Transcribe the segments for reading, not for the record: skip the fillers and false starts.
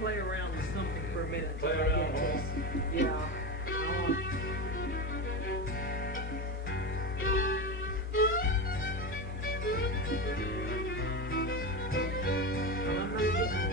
play around with something for a minute. Play around with this. Yeah. I'm not getting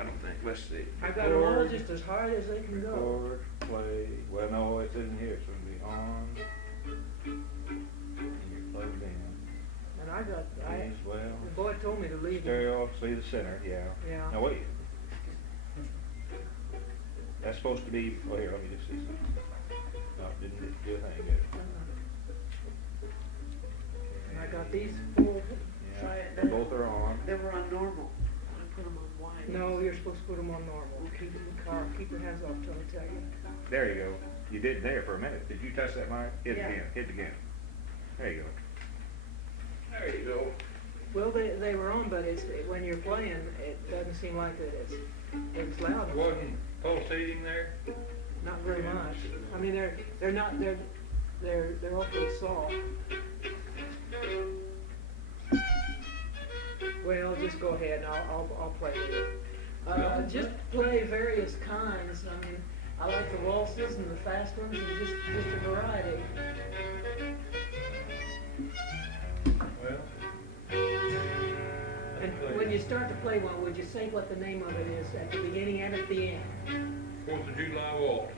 anything. Let's see. I've got them all just as hard as they can go. Record, play. Well, no, it's in here. It's going to be on. And you're plugged in. And I got, well. the boy told me to leave it. Stereo, see the center, yeah. Yeah. Now wait. That's supposed to be, oh here, let me just see something. No, it didn't do a thing, did it? And I got these full. Yeah, both are on. They were on normal. I put them on wide. No, you're supposed to put them on normal. Okay. Keep them in the car. Keep your hands off till I tell you. There you go. You did there for a minute. Did you touch that mic? Hit Yeah. it again. Hit it again. There you go. There you go. Well, they were on, but when you're playing, it doesn't seem like that it's loud. It wasn't pulsating there? Not very much. I mean, they're awfully soft. Well, just go ahead and I'll play with it. Just play various kinds. I mean, I like the waltzes and the fast ones and just a variety. Well. And when you start to play one, would you say what the name of it is at the beginning and at the end? 4th of July Waltz.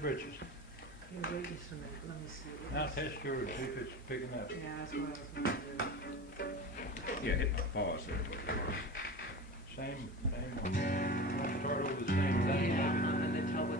Britches. Here, wait just a minute, let me see. Now test yours, see if it's picking up. Yeah, that's what I was gonna do. Yeah, hit pause there. Same one. Start over the same thing. Yeah, and then tell what.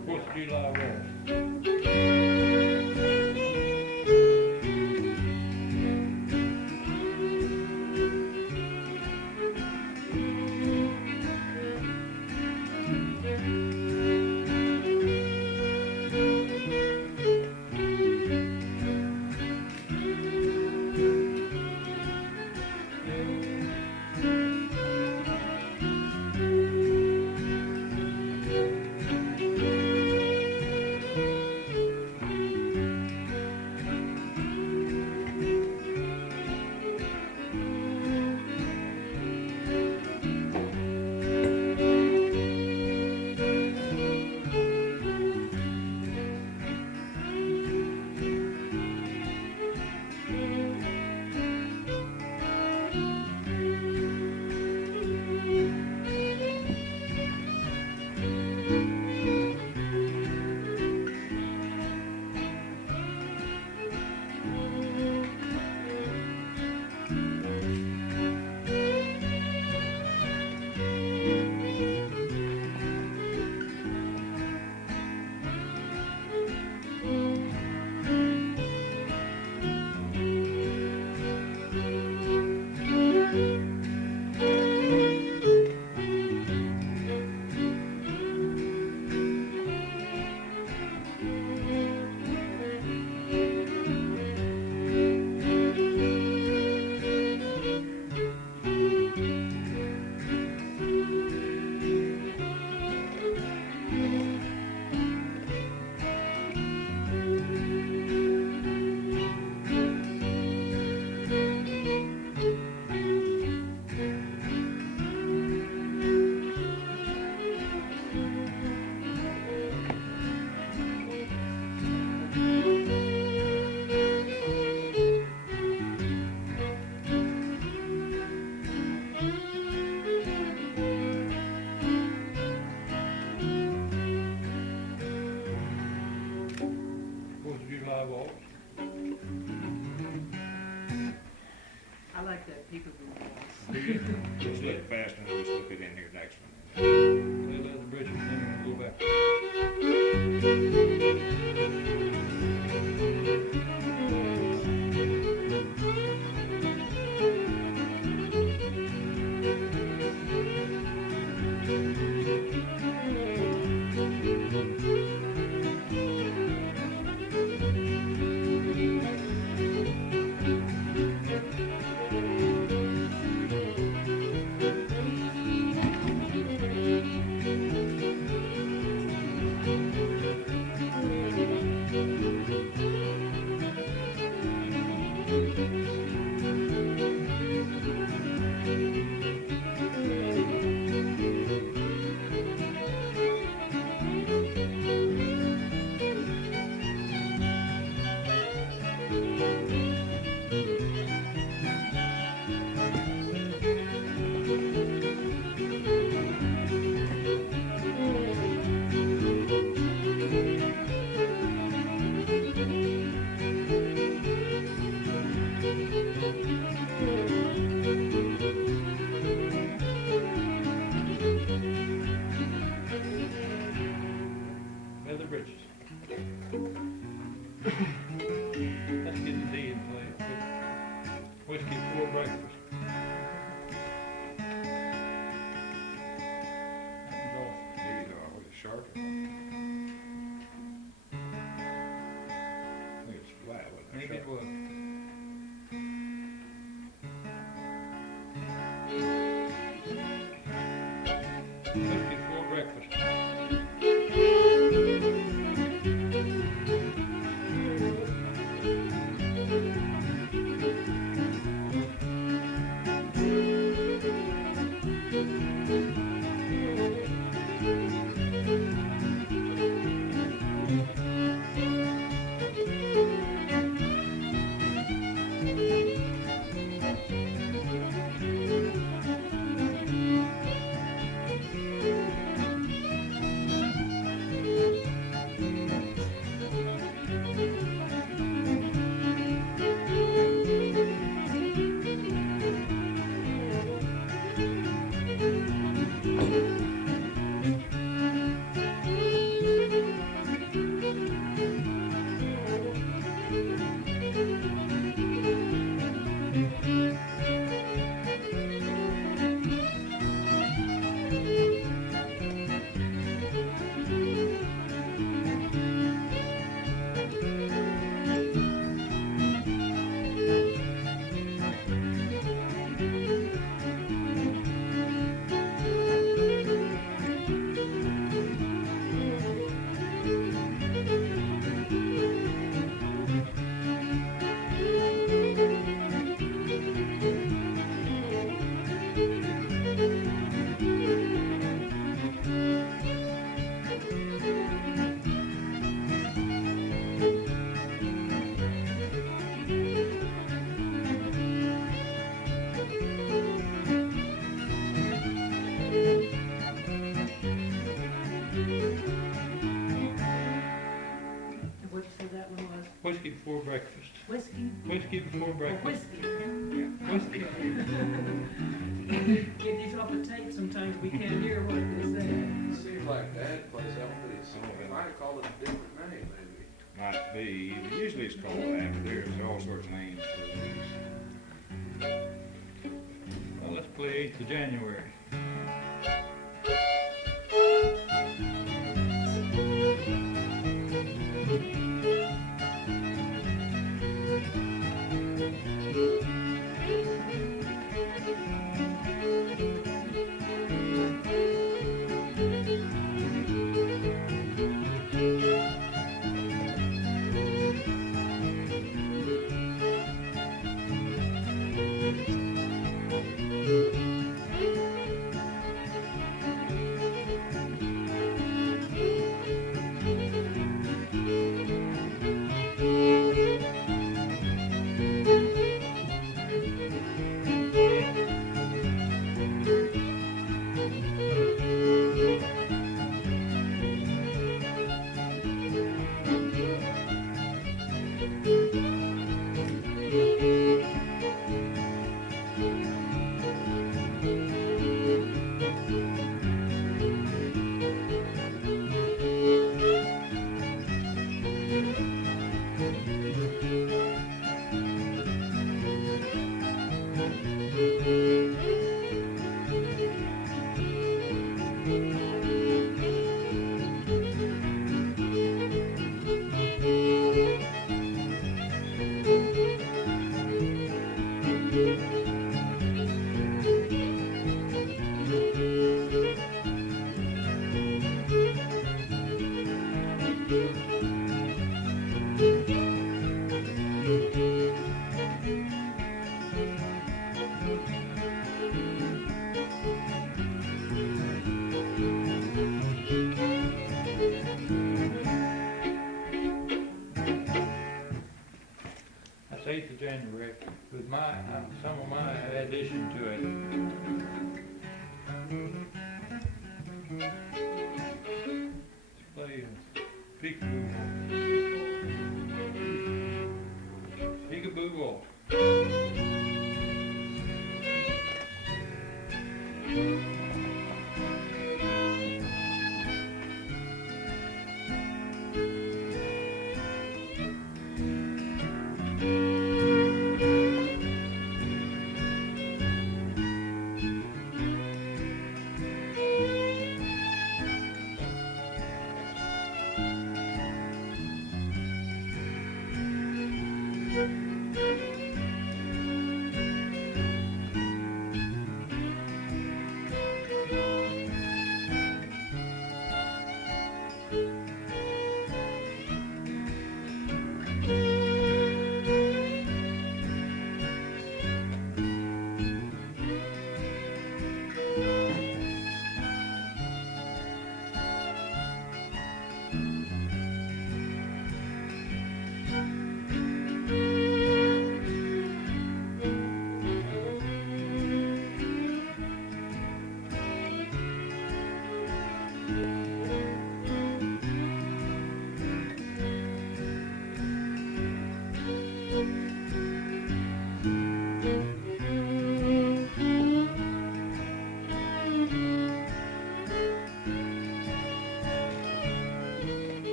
4th of July Waltz. I like that peekaboo waltz. Just let it fast and we'll just look it in here next one. Play Leather Britches, then we'll go back. Leather Britches. Let's get the tea and play whiskey before breakfast. These are always sharp. Maybe it was. Whiskey before breakfast. What'd you say that one was? Whiskey before breakfast. Whiskey? Whiskey before Or breakfast. whiskey? Yeah, whiskey. Get these off the tape sometimes, we can't hear what they say. Seems like that place out there, they might have called it a different name, maybe. Might be. Usually it's called after. There's all sorts of names for these. Well, let's play 8th of January. That's 8th of January with my some of my addition to it. Let's play Peekaboo Waltz. Peekaboo Waltz.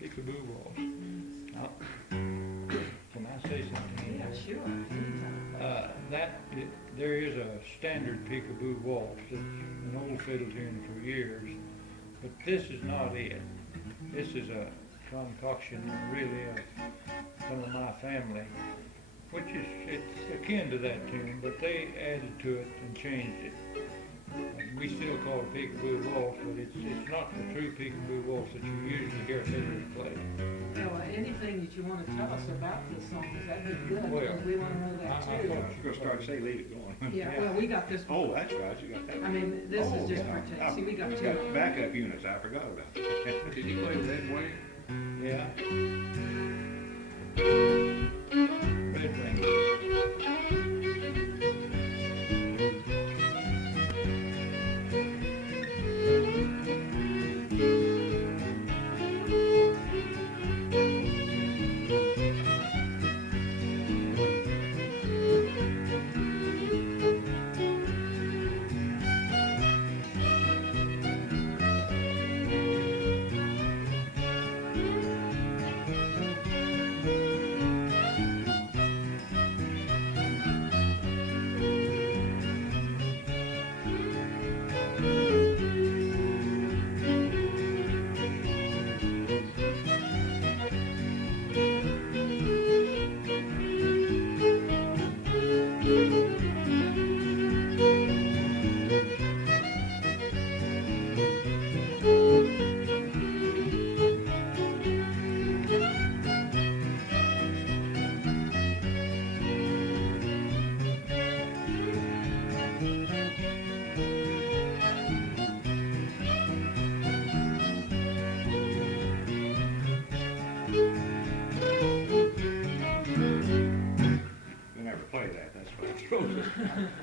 Peekaboo waltz. Now, can I say something? Yeah, sure, anytime. There is a standard peekaboo waltz that's an old fiddle tune for years, but this is not it. This is a concoction really of some of my family, which is, it's akin to that tune, but they added to it and changed it. And we still call it peekaboo waltz, but it's not the true peekaboo waltz that you usually hear fiddlers play. Well, anything that you want to tell us about this song, because that'd be good, Well, because we want to know I that thought too. you were going to start to say leave it going. Yeah, well, we got this one. Oh, that's right, you got that I one. mean, this Oh, is just yeah. pretend, see, we got I've two. backup units, I forgot about that. Did you play Red Wing? Yeah. Red Wing.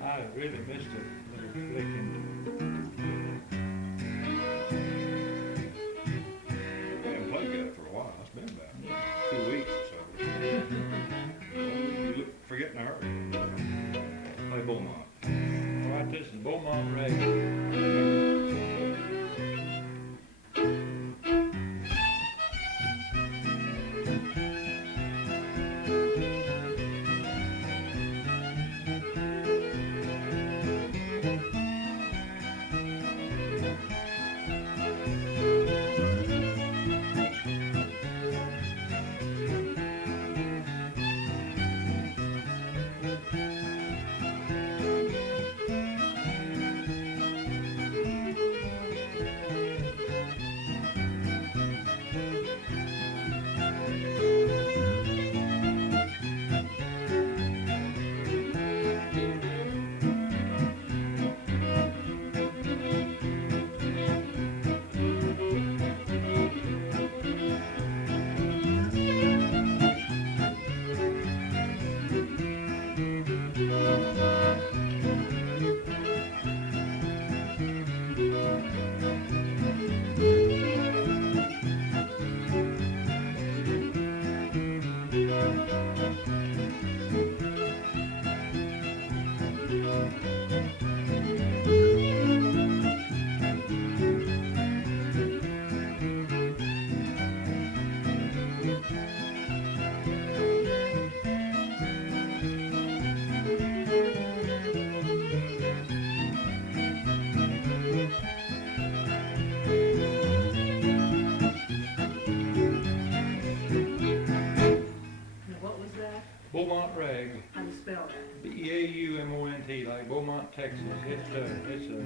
I really missed it. Little flicking. We haven't played together for a while. It's been about 2 weeks or so. You forget in a hurry. Play Beaumont. All right, this is Beaumont Rag. Beaumont Rag. How do you spell that? B-A-U-M-O-N-T, like Beaumont, Texas. It's a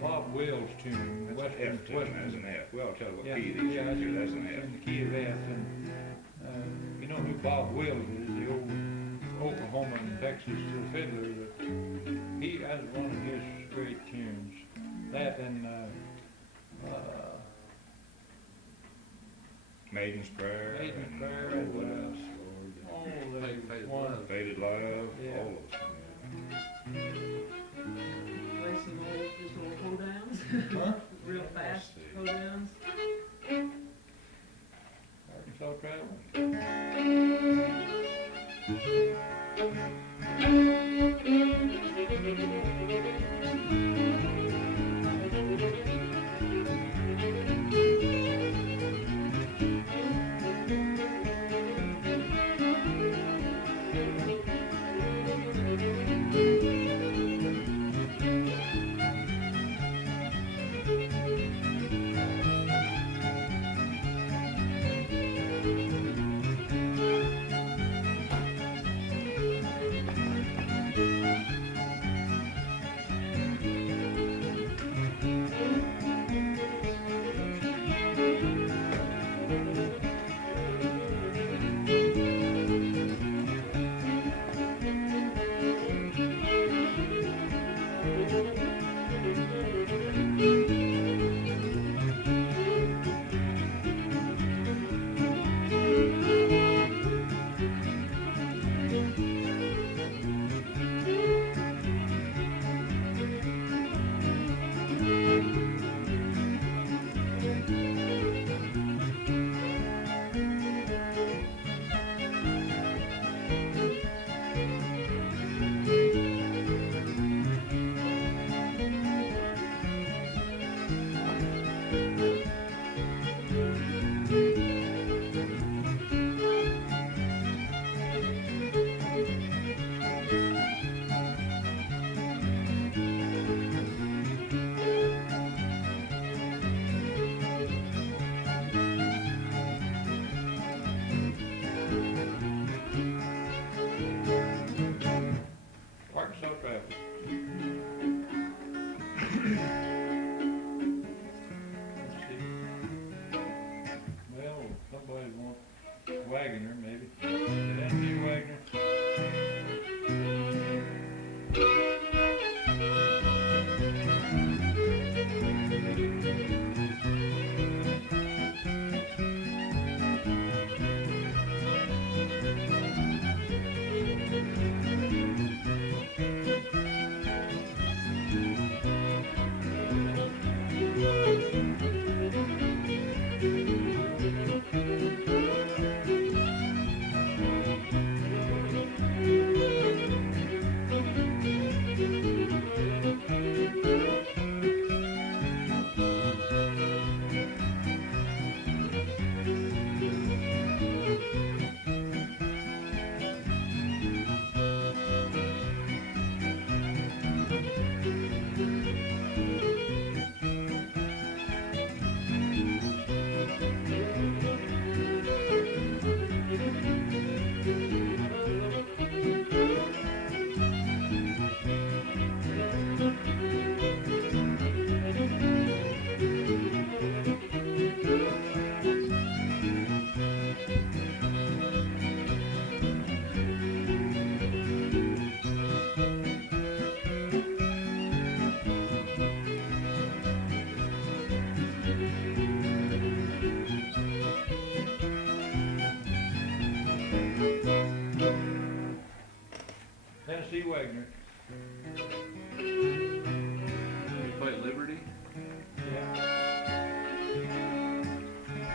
Bob Wills tune. That's an F tune, that's an F. Well, I'll tell you what key these yeah, are to, that's an in the key of F. And you know who Bob Wills is, the old Oklahoma and Texas fiddler. That has one of his great tunes. That and Maiden's Prayer. Maiden's Prayer and what else? All Faded one. Love. Faded Love, Yeah. all those. Play some old, just old hold-downs, Huh? real fast see. hold-downs. Arkansas Traveling. Arkansas Traveling. Let's see. Well, somebody wants Wagoner, maybe. Andy Wagoner. Tennessee Wagoner. You play Liberty? Yeah.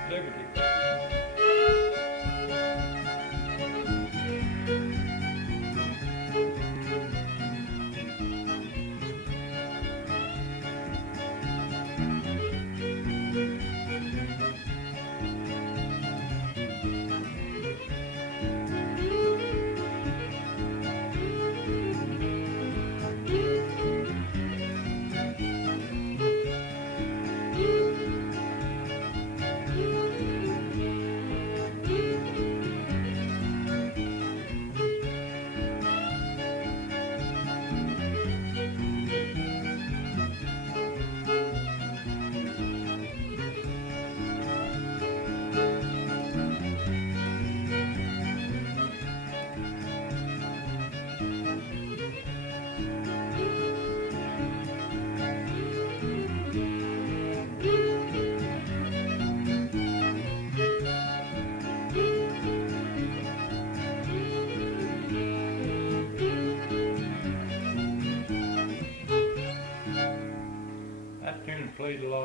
Liberty.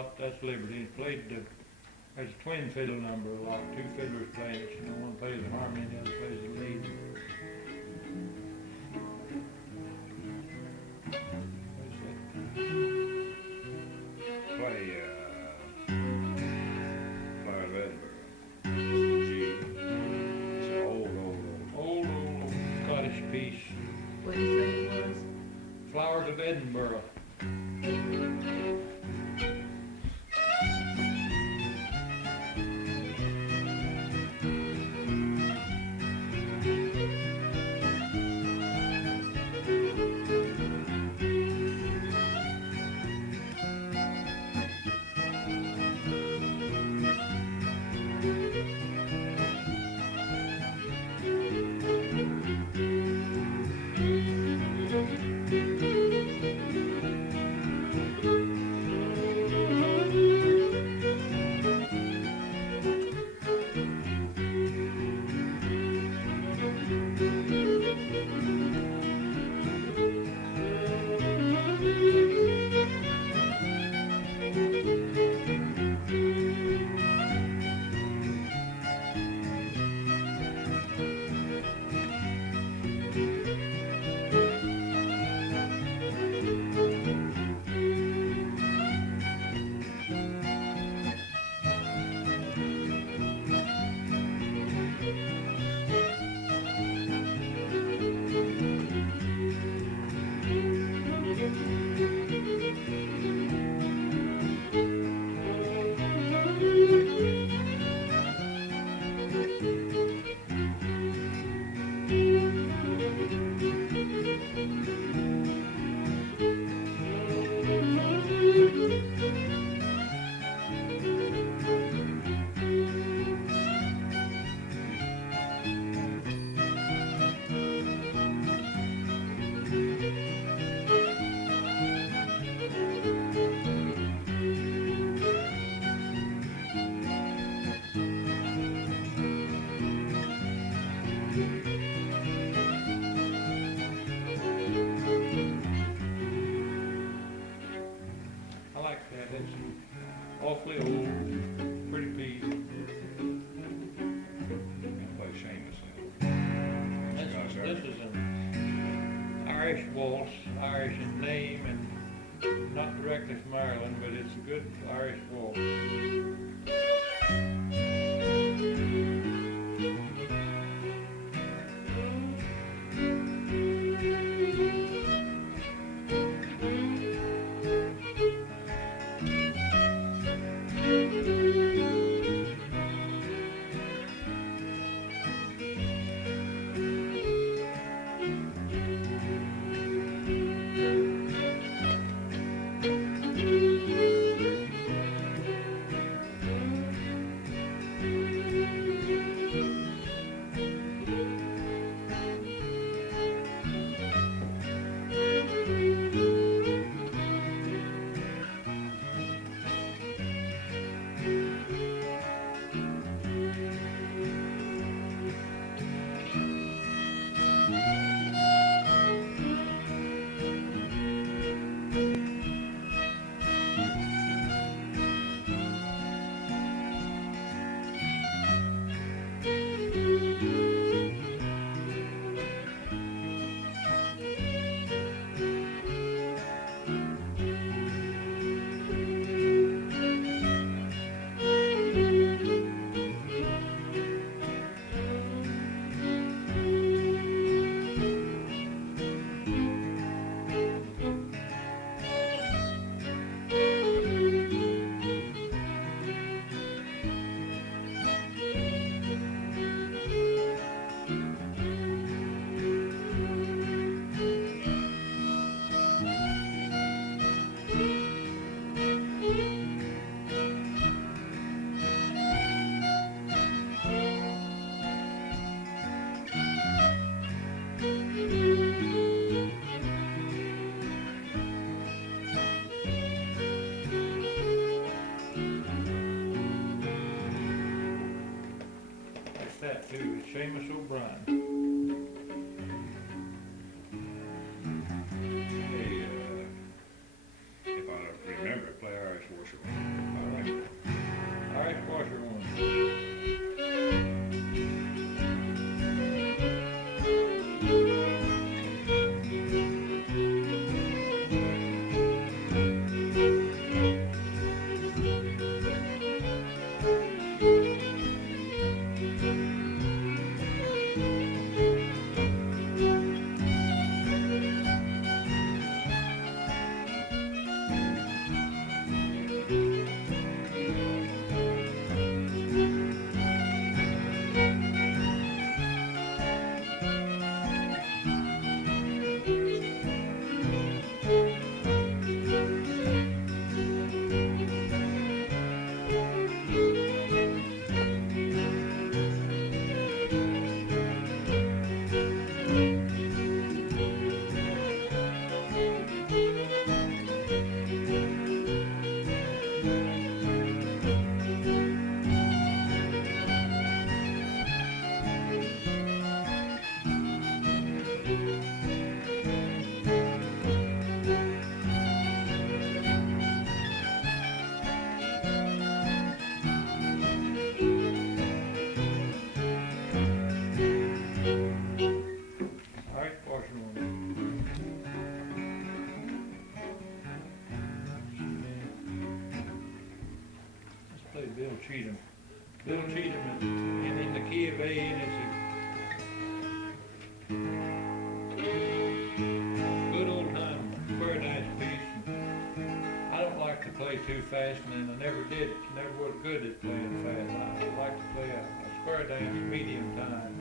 lot, that's Liberty. It played there's a twin fiddle number a lot, two fiddlers playing it, you know, one plays the harmony, the other plays the lead. What's that? Play, Flower of Edinburgh. G. It's an old Scottish piece, What do you say it was? Flowers of Edinburgh. Awfully old, pretty piece. Gonna play Shamus This is an Irish waltz, Irish in name and not directly from Ireland, but it's a good Irish waltz. That too, Shamus O'Brien. Hey, if I remember, play Irish Worship. did, never was good at playing fast. I like to play a square dance, medium time.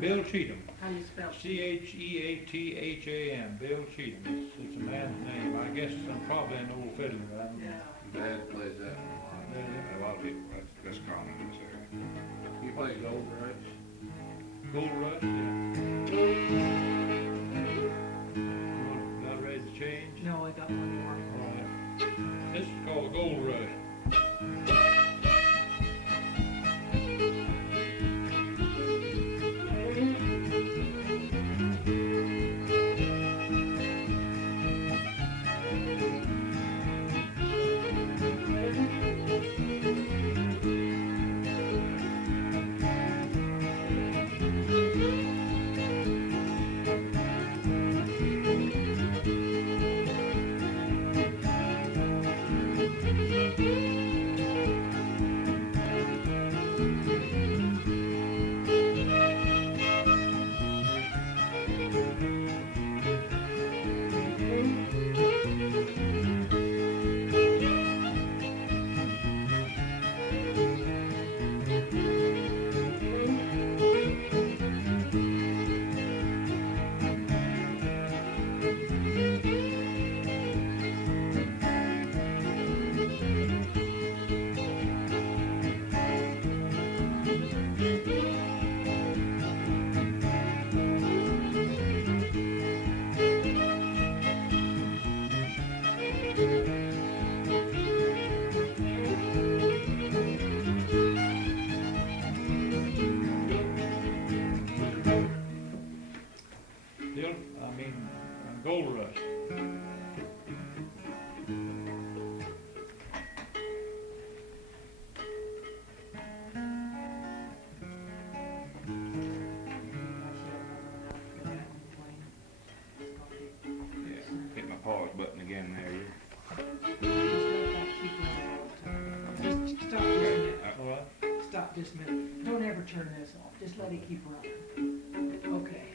Bill Cheatham. How do you spell it? Cheatham. Bill Cheatham. It's a man's name. I guess I'm probably an old fiddler. I don't know. Yeah. Dad plays that one a lot. A lot of people, that's common in this area. You play Gold Rush? Gold Rush, yeah. Not ready to change? No, I got one more. All right. This is called Gold Rush. Gold Rush. Yeah, hit my pause button again there. Just stop this minute. All right. Stop this minute. Don't ever turn this off. Just let it keep running. Okay.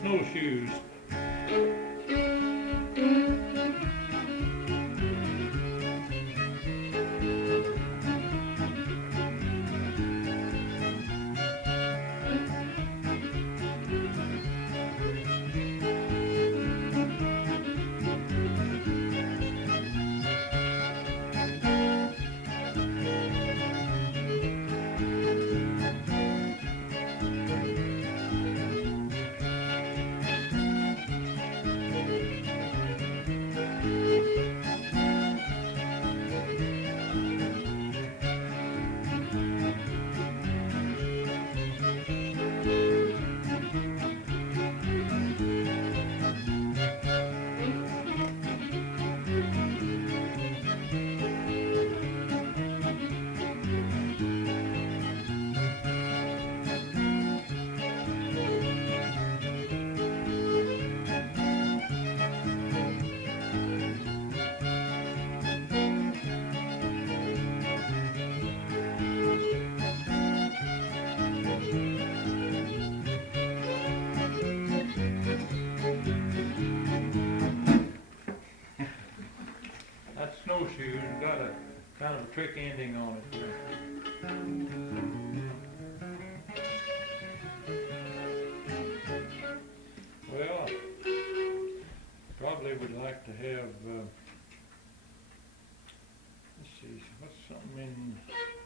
snowshoes. That snowshoe got a kind of a trick ending on it. Well, probably would like to have, let's see, what's something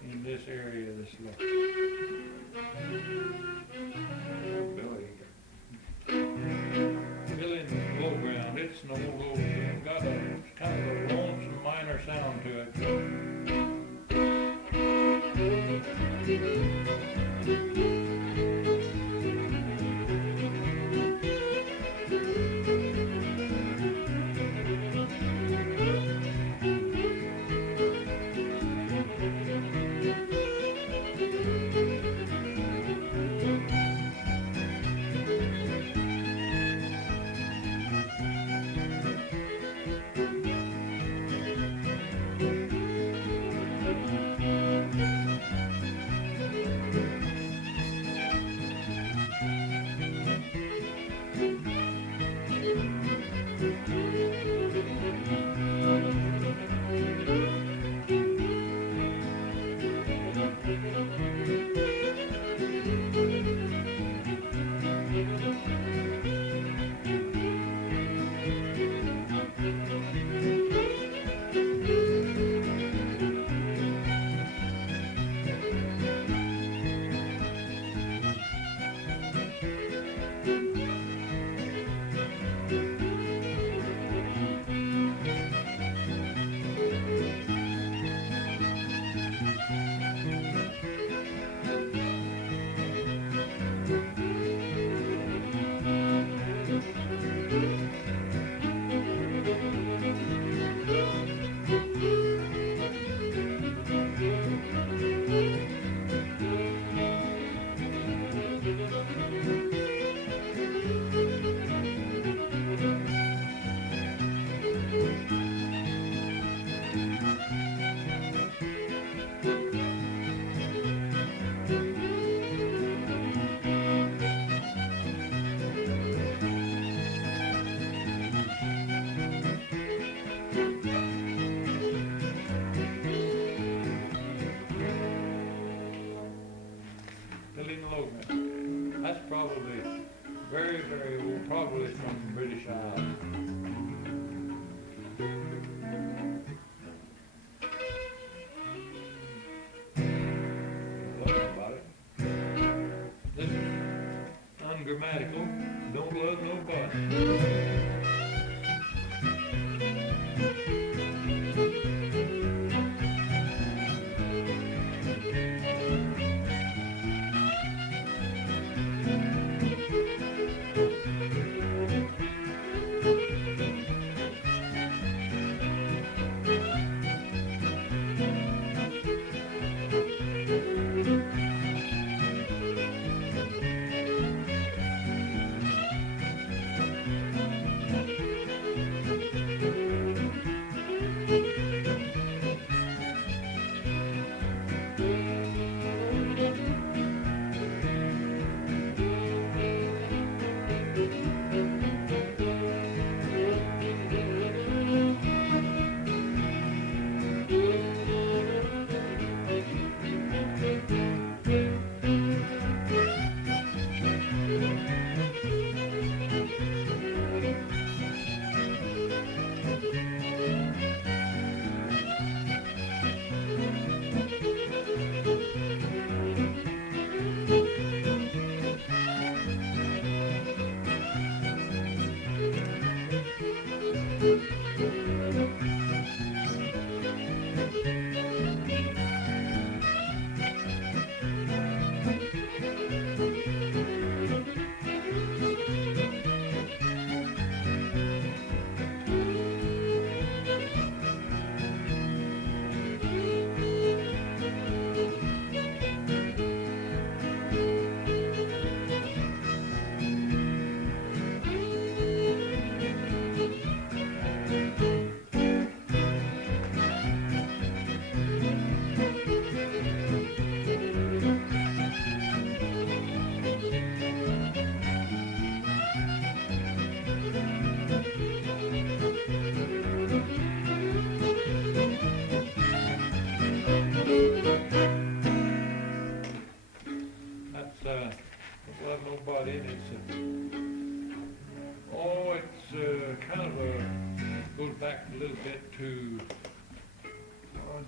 in this area that's left? Billy in the low ground, it's an old tune, got a kind of a lonesome minor sound to it. That's probably very, very old, probably from the British Isles. About it. This is ungrammatical, don't love nobody.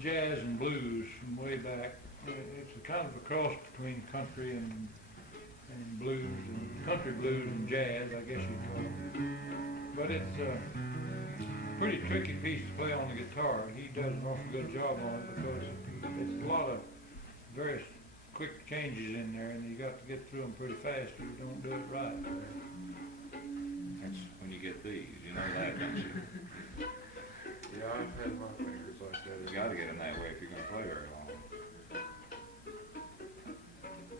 jazz and blues from way back. It's a kind of a cross between country and blues, and country blues and jazz, I guess you'd call it. But it's a pretty tricky piece to play on the guitar. He does an awful good job on it because it's a lot of various quick changes in there, and you got to get through them pretty fast if you don't do it right. That's when you get these, you know that, don't you? Yeah, I've had my fingers like that. You gotta get them that way if you're gonna play very long.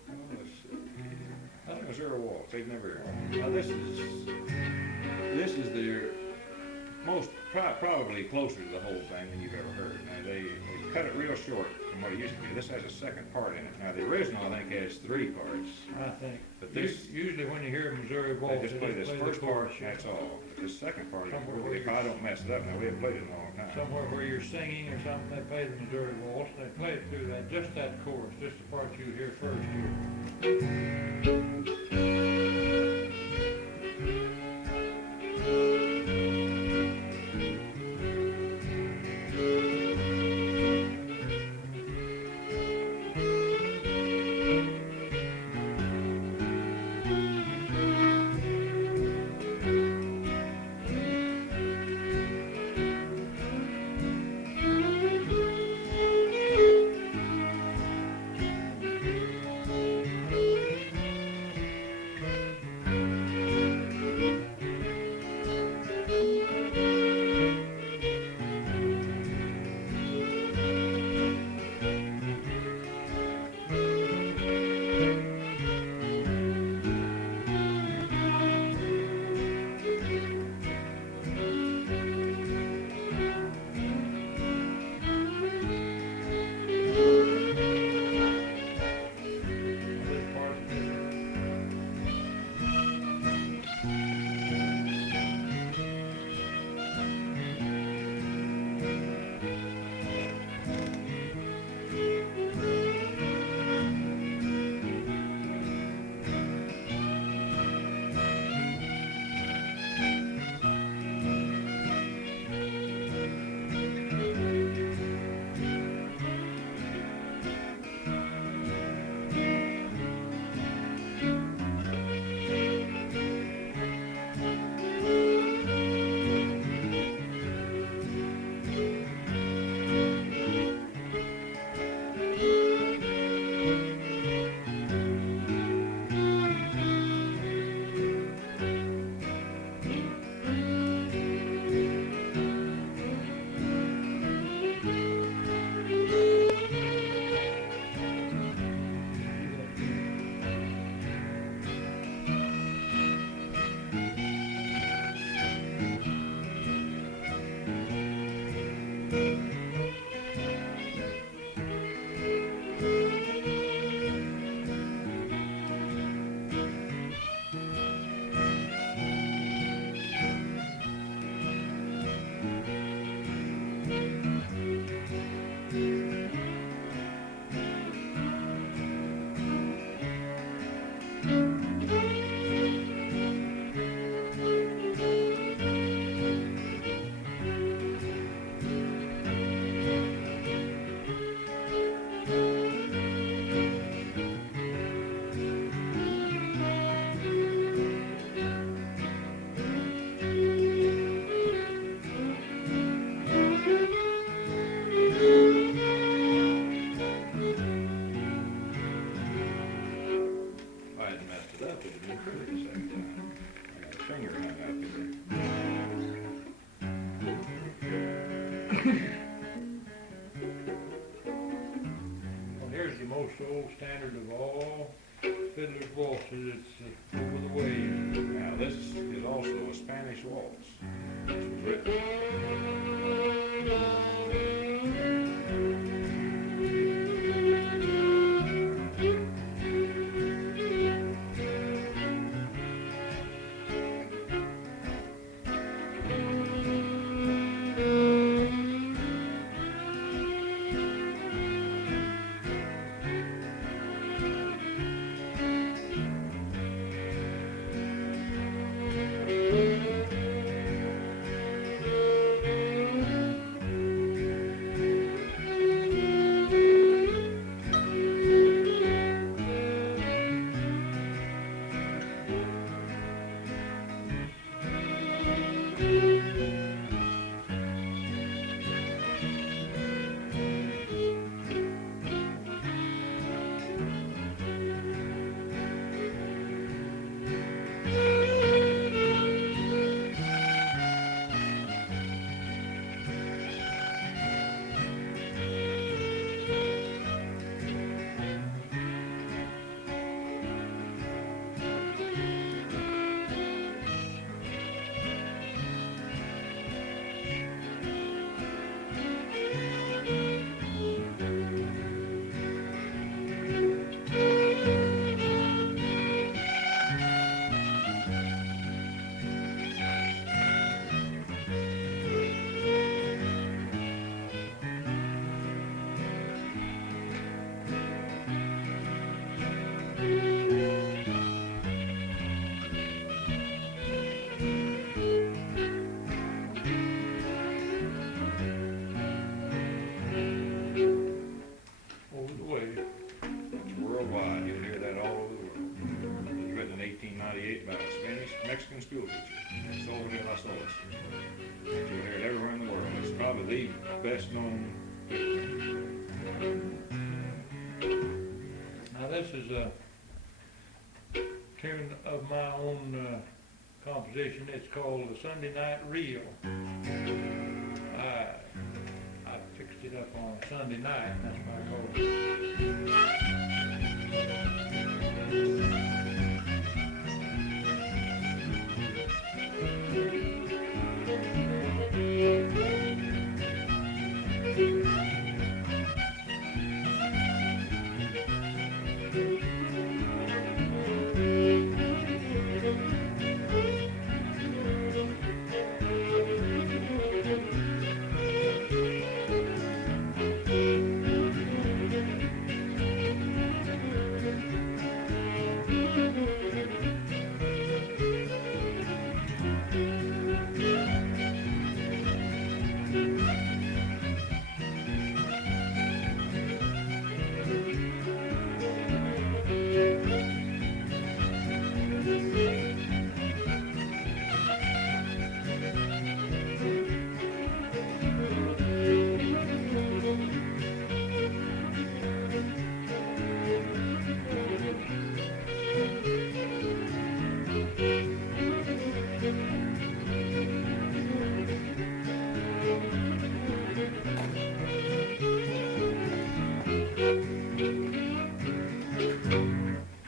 Oh, let's see. I think it was Earl Waltz. They've never. Now this is their most probably closer to the whole thing than you've ever heard. Now they cut it real short from what it used to be. This has a second part in it. Now the original I think has 3 parts. I think. But this usually when you hear Missouri they Waltz, just play this the first part. chorus. That's all. But this second part is Somewhere really, if where I don't mess it up. Now we haven't played it in a long time. Somewhere where you're singing or something, they play the Missouri Waltz, and they play it through that, just that chorus, just the part you hear first here. Well, here's the most old standard of all fiddler's waltzes. It's Over the Waves. Now this is also a Spanish waltz. This was written. Minneapolis. You'll hear it everywhere in the world. It's probably the best known fiddle. Now this is a tune of my own composition. It's called the Sunday Night Reel. I fixed it up on a Sunday night, and that's why I call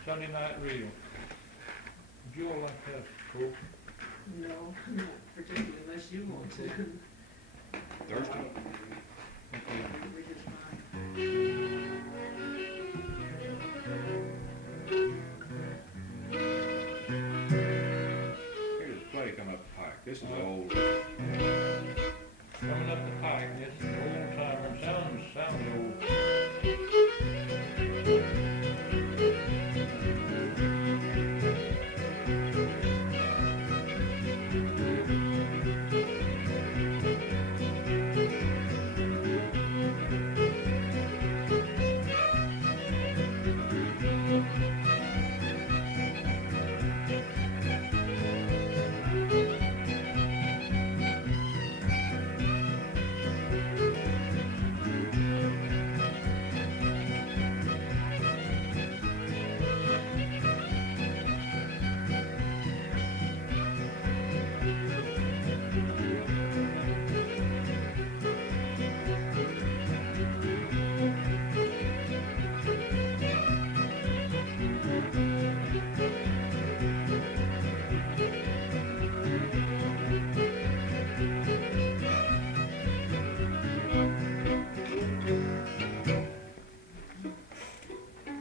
Sunday Night Reel. Would you all like that, Cole? No, not particularly unless you want to. Thirsty? Okay. We're just fine. Here's a play coming up the pike. This is old. Coming up the pike, it's an old timer. Sounds old.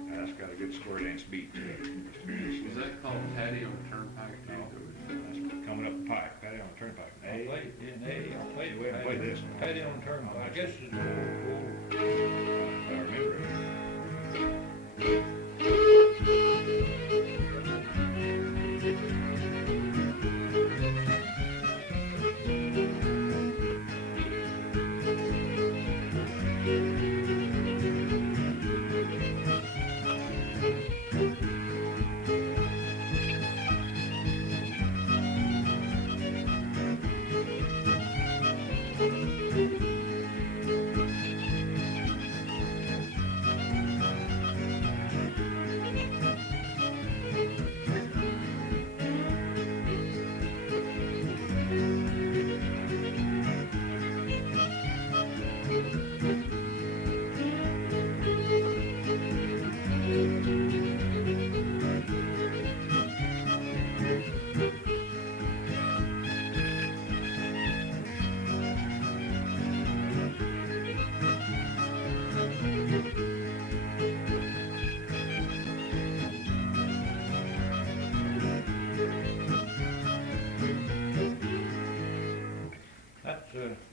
That's got a good square dance beat to it. Is that called Patty on the Turnpike? That's coming up the pike. Patty on the turnpike. I'll play it, yeah, I'll play it. Go ahead and play this. Patty on Turnpike. I guess it's old. I remember it.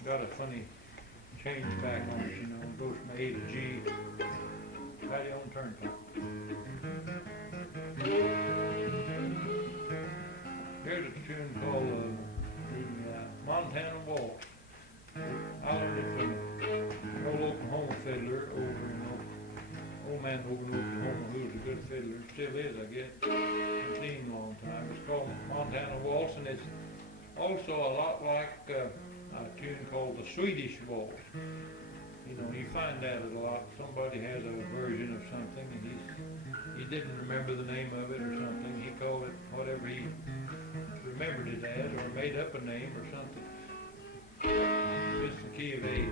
Got a funny change back on it, you know, it goes from A to G. Patty on the Turnpike. Here's a tune called the Montana Waltz. I learned it from an old Oklahoma fiddler over in old man over in Oklahoma who was a good fiddler, still is, I guess. I've seen him a long time. It's called Montana Waltz, and it's Also a lot like a tune called the Swedish Waltz. You know, you find that a lot. Somebody has a version of something and he didn't remember the name of it or something. He called it whatever he remembered it as, or made up a name or something. It's the key of A.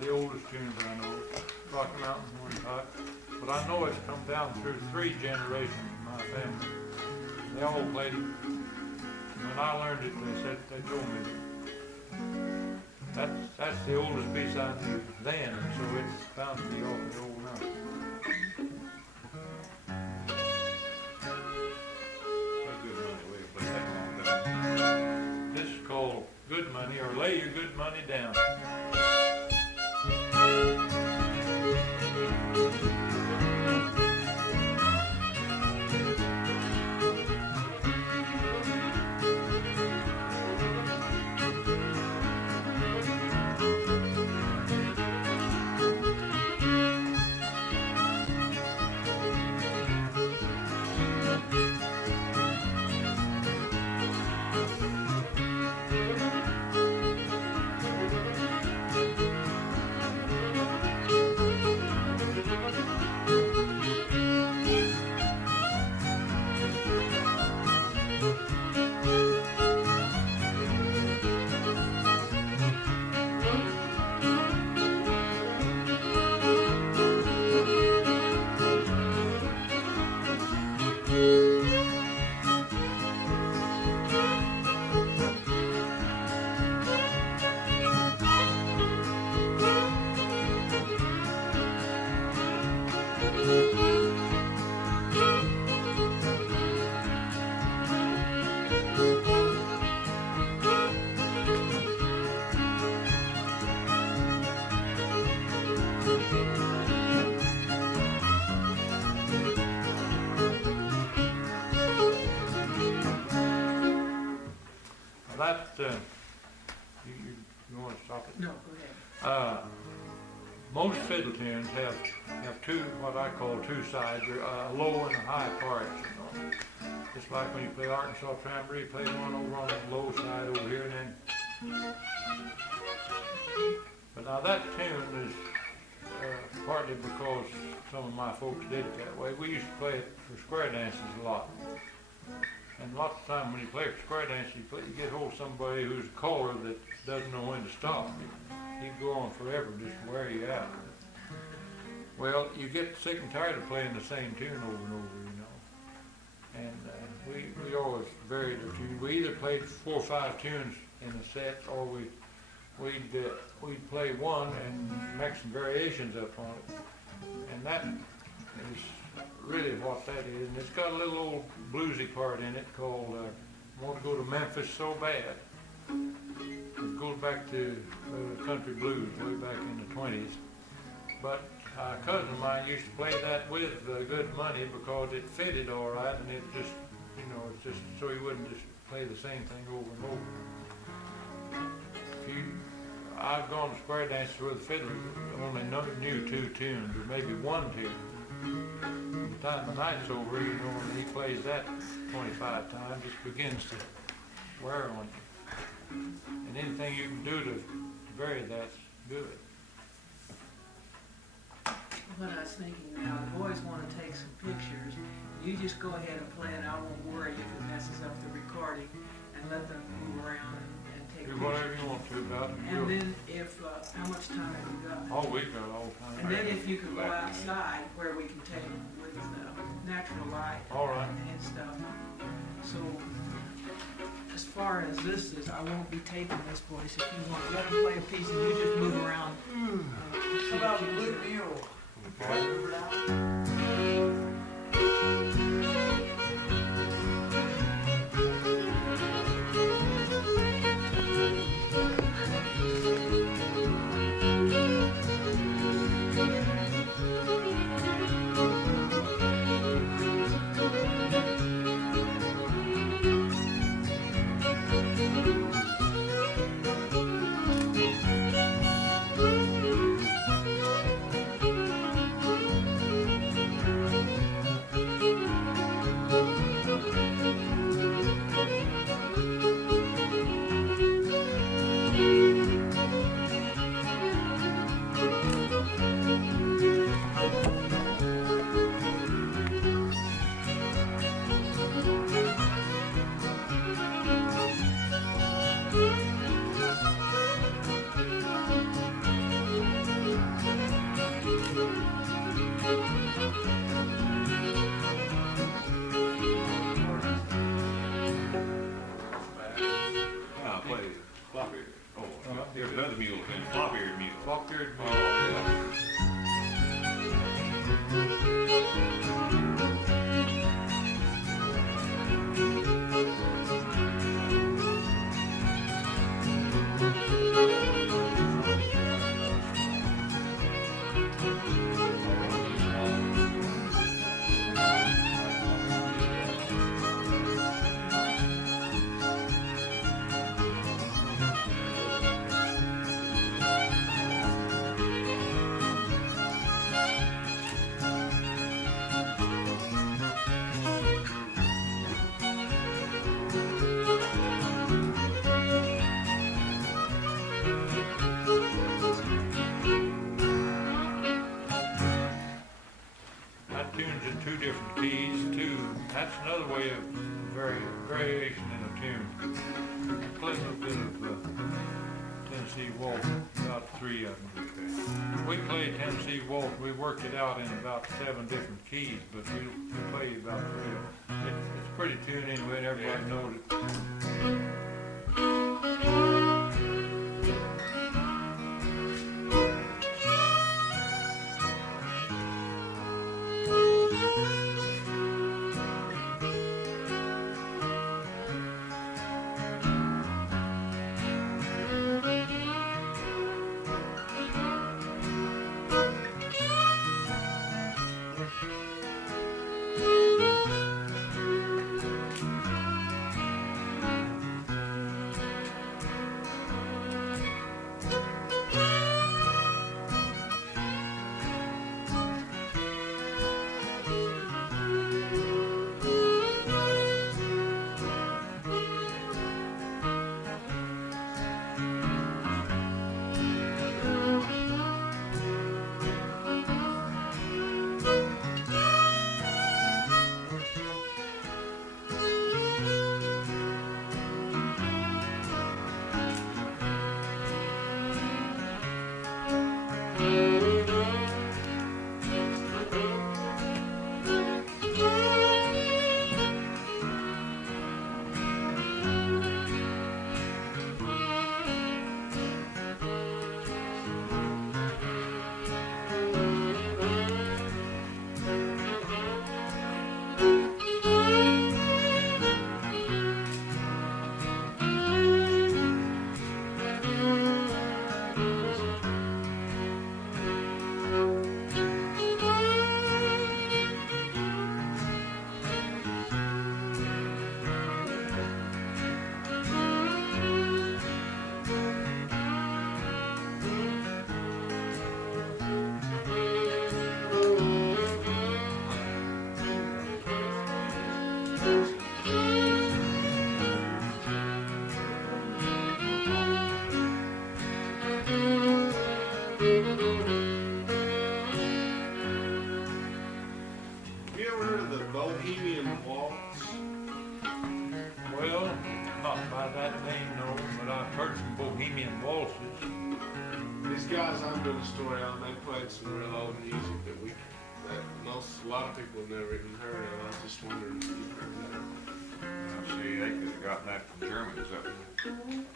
The oldest tunes I know, Rocky Mountain Hornpipe, but I know it's come down through 3 generations in my family. They all played it. When I learned it, they told me that's the oldest piece I knew then, and so it's bound to be awfully old now. This is called Good Money, or Lay Your Good Money Down. You want to stop it? No, go ahead. most fiddle tunes have two, what I call two sides, a low and a high part. You know. Just like when you play Arkansas Tramper, you play one over on the low side over here, and then. But now that tune is partly because some of my folks did it that way. We used to play it for square dances a lot. And lots of time when you play for square dance, you get hold of somebody who's a caller that doesn't know when to stop. He'd go on forever just to wear you out. Well, you get sick and tired of playing the same tune over and over, you know. And we always varied our tune. We either played 4 or 5 tunes in a set, or we'd play one and make some variations up on it. And that is really what that is. And it's got a little old bluesy part in it called I Want to Go to Memphis So Bad. It goes back to country blues way back in the 20s. But a cousin of mine used to play that with good money because it fitted all right, and it just, you know, it's just so he wouldn't just play the same thing over and over. I've gone to square dances with a fiddler only knew 2 tunes, or maybe 1 tune. By the time the night's over, you know, when he plays that 25 times, it begins to wear on you. And anything you can do to vary that's good. What I was thinking now, the boys want to take some pictures. You just go ahead and play it. I won't worry if it messes up the recording, and let them move around and take Do pictures. whatever you want to about it. And then if, how much time have you got? Oh, we've got all kinds. And then if you could go outside where we can take with natural light All right. and stuff. So as far as this is, I won't be taping this voice. If you want, let them play a piece and you just move around. How about the Blue Mule? Remember that? There's another mule thing, flop-eared mule. Flop-eared mule. Oh, Tunes in 2 different keys, too. That's another way of variation in a tune. Play a little bit of Tennessee Waltz, about 3 of them. We play Tennessee Waltz, we worked it out in about 7 different keys, but we play about 3 of them. It's a pretty tune anyway, and everybody knows it. and waltzes. These guys I'm doing a story on, they played some real old music that a lot of people have never even heard of. I was just wondering if you've heard that. See, they could have gotten that from Germans up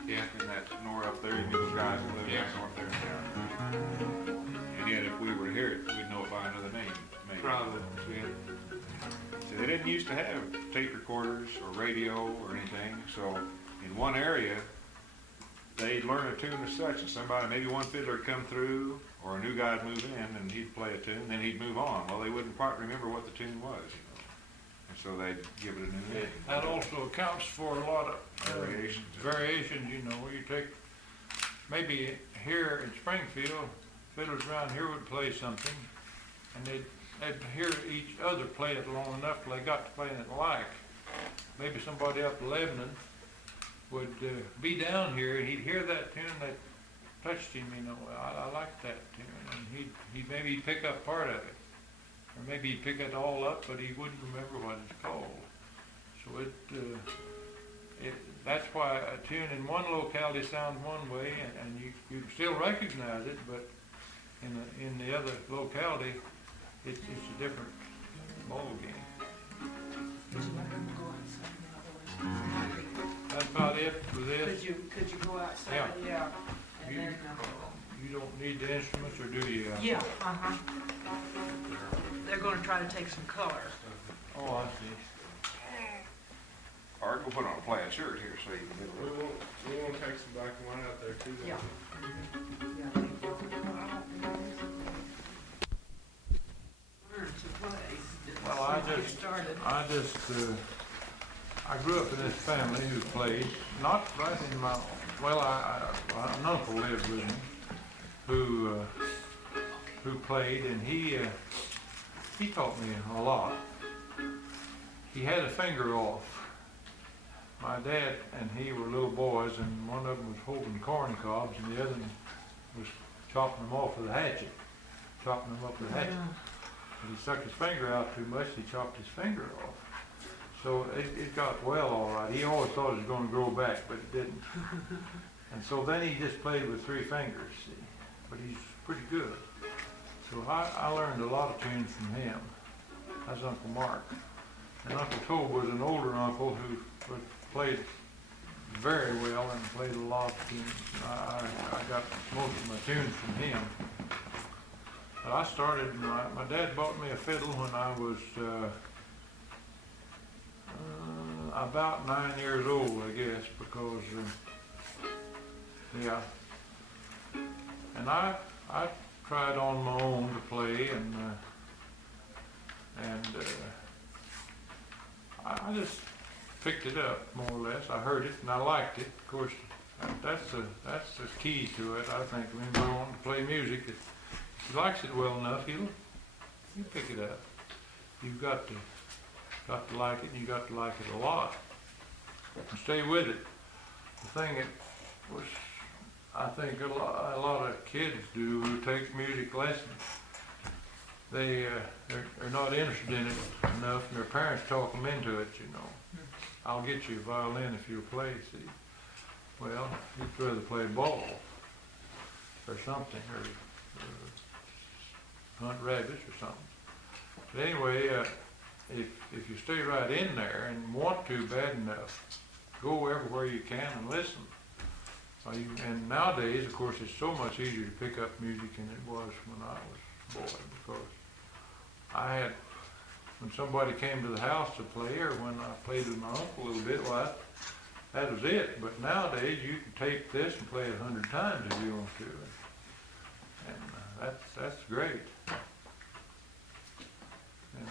Yeah. in that north up there, you know, those guys that live Yeah. up north there in town. And yet, if we were to hear it, we'd know it by another name, maybe. Probably, yeah. See, they didn't used to have tape recorders or radio or anything, so in one area, they'd learn a tune as such, and somebody, maybe one fiddler would come through, or a new guy'd move in, and he'd play a tune, then he'd move on. Well, they wouldn't quite remember what the tune was, you know. And so they'd give it a new name. That also accounts for a lot of Variations. you know, where you take, maybe here in Springfield, fiddlers around here would play something, and they'd hear each other play it long enough till they got to playing it alike. Maybe somebody up in Lebanon would be down here, and he'd hear that tune that touched him, you know, I like that tune, and he'd pick up part of it. Or maybe he'd pick it all up, but he wouldn't remember what it's called. So that's why a tune in one locality sounds one way, and you can still recognize it, but in the other locality, it's a different ball game. Could you let them go outside now, boys? That's about it for this. Could you go outside? Yeah. Yeah. And You, then, you don't need the instruments, or do you? yeah, They're gonna try to take some color. Oh, I see. Art, we'll put on a plaid shirt here so you can get a We little. want to take some black and white out there too. Yeah. Learn to play. Well, I Get just- started. I grew up in this family who played, not right in my, well, an uncle lived with me who played, and he taught me a lot. He had a finger off. My dad and he were little boys, and one of them was holding corn cobs, and the other one was chopping them off with a hatchet, chopping them up with a hatchet. But he stuck his finger out too much, he chopped his finger off. So it got well all right. He always thought it was going to grow back, but it didn't. And so then he just played with 3 fingers, see. But he's pretty good. So I learned a lot of tunes from him. That's Uncle Mark. And Uncle Tobe was an older uncle who played very well and played a lot of tunes. I got most of my tunes from him. But I started, my dad bought me a fiddle when I was about 9 years old, I guess, because, yeah. And I tried on my own to play, and I just picked it up more or less. I heard it and I liked it. Of course, that's the key to it. I think when you want to play music, if he likes it well enough, he'll pick it up. You've got to like it, and you got to like it a lot, and stay with it. The thing that was, I think a lot of kids do who take music lessons, they're not interested in it enough, and their parents talk them into it, you know. I'll get you a violin if you'll play, see. Well, you'd rather play ball or something, or hunt rabbits or something. But anyway, if you stay right in there and want to bad enough, go everywhere you can and listen. And nowadays, of course, it's so much easier to pick up music than it was when I was a boy, because when somebody came to the house to play, or when I played with my uncle a little bit, well, that was it. But nowadays, you can tape this and play it 100 times if you want to. And that's great. And,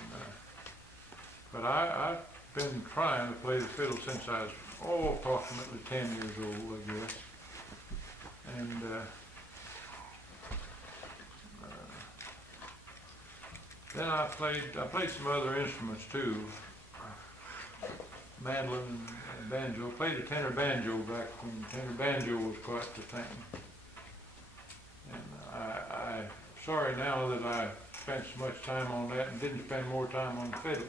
but I've been trying to play the fiddle since I was, approximately 10 years old, I guess. And then I played some other instruments too, mandolin and banjo. Played the tenor banjo back when tenor banjo was quite the thing. And I'm sorry now that I spent so much time on that and didn't spend more time on the fiddle.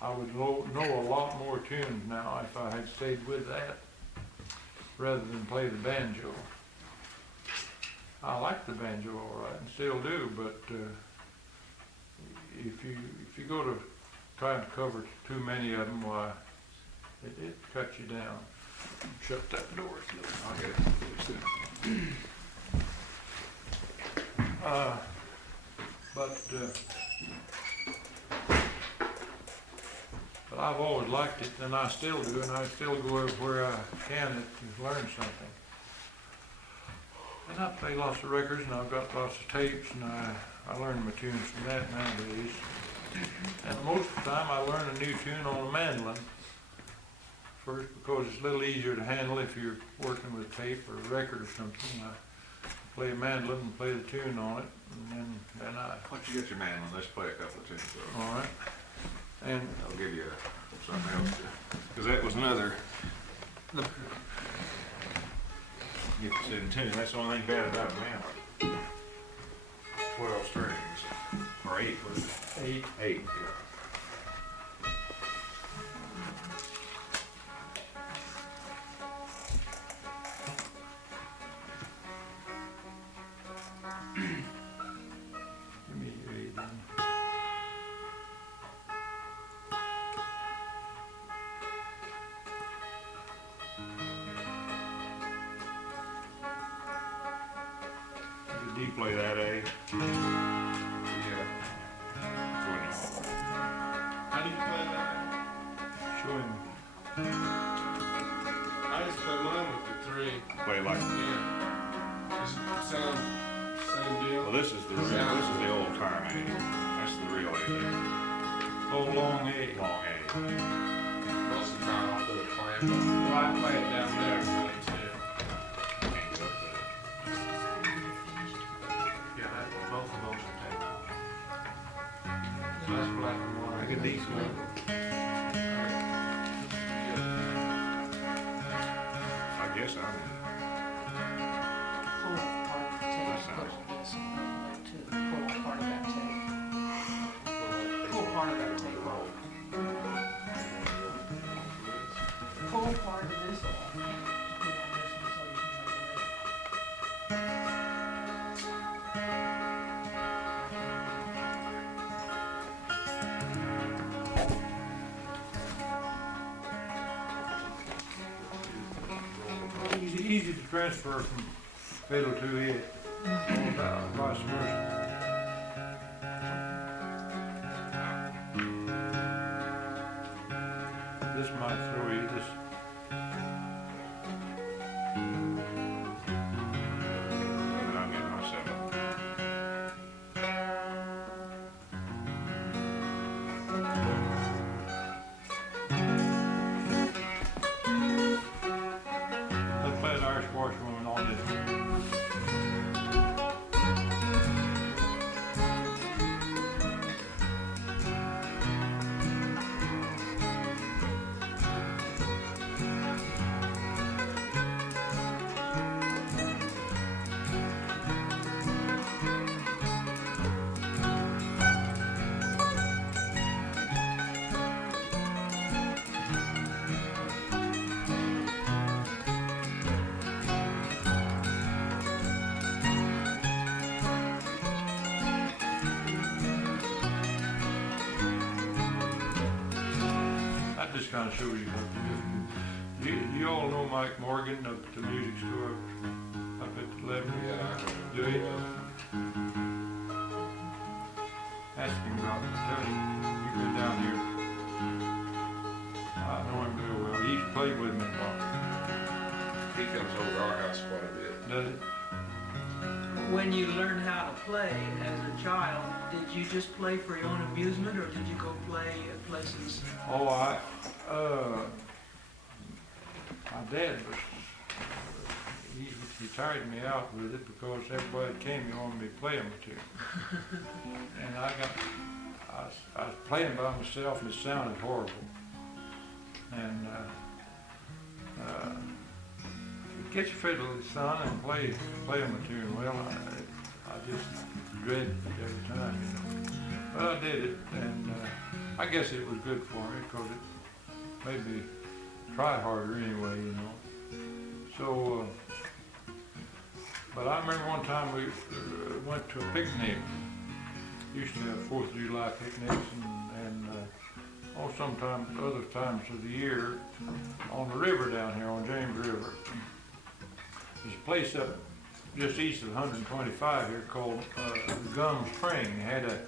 I would know a lot more tunes now if I had stayed with that rather than play the banjo. I like the banjo all right, and still do, but if you go to trying to cover too many of them, why, it cuts you down. Shut that door. I'll get it. But I've always liked it, and I still do, and I still go everywhere I can to learn something. And I play lots of records, and I've got lots of tapes, and I learn my tunes from that nowadays. And most of the time I learn a new tune on a mandolin first, because it's a little easier to handle if you're working with tape or a record or something. I play a mandolin and play the tune on it, and then I... Once you get your mandolin, let's play a couple of tunes. All right. And I'll give you something else, because that was another. Get this in tune. That's the only thing bad about a mandolin. 12 strings, or 8 was it? 8. 8. Yeah. Give me your 8 then. Did you play that A? Yeah. How do you play that? Show him. I just play mine with the 3. Play like. Yeah. Does it sound same deal? Well, this is the old time A. That's the real A. Oh, long A. Long A. Most of the time I'll put a clamp. Well, I play it down there too. Can't get up there. Yeah, both of those are taken. So that's black and white. Like a decent one. I guess I'm. Pull part of the tape, put this on to pull part of that tape. Pull part of that tape off. Pull part of this off. Put on this one so you can make it. Easy to transfer from fiddle to it, or vice versa. This might throw you this. I'm getting myself up. Let's play an Irish washerwoman on this. That just kind of shows you what to do. You all know Mike Morgan of the music store up at Lebanon? Yeah. Do you? Ask him about it. Tell him you've been down here. I know him real well. He used to play with me a lot. He comes over to our house quite a bit. Does it? When you learned how to play as a child, did you just play for your own amusement, or did you go play at places? Oh, my dad was, he tired me out with it because everybody that came, he wanted me to play them to. And I was playing by myself and it sounded horrible. And, get your fiddle, son, and play them a tune. Well, I just dreaded it every time, you know. But I did it, and I guess it was good for me because it made me try harder anyway, you know. So, but But I remember one time we went to a picnic. Used to have 4th of July picnics and sometimes other times of the year on the river down here on James River. There's a place up just east of 125 here called Gum Spring. It had a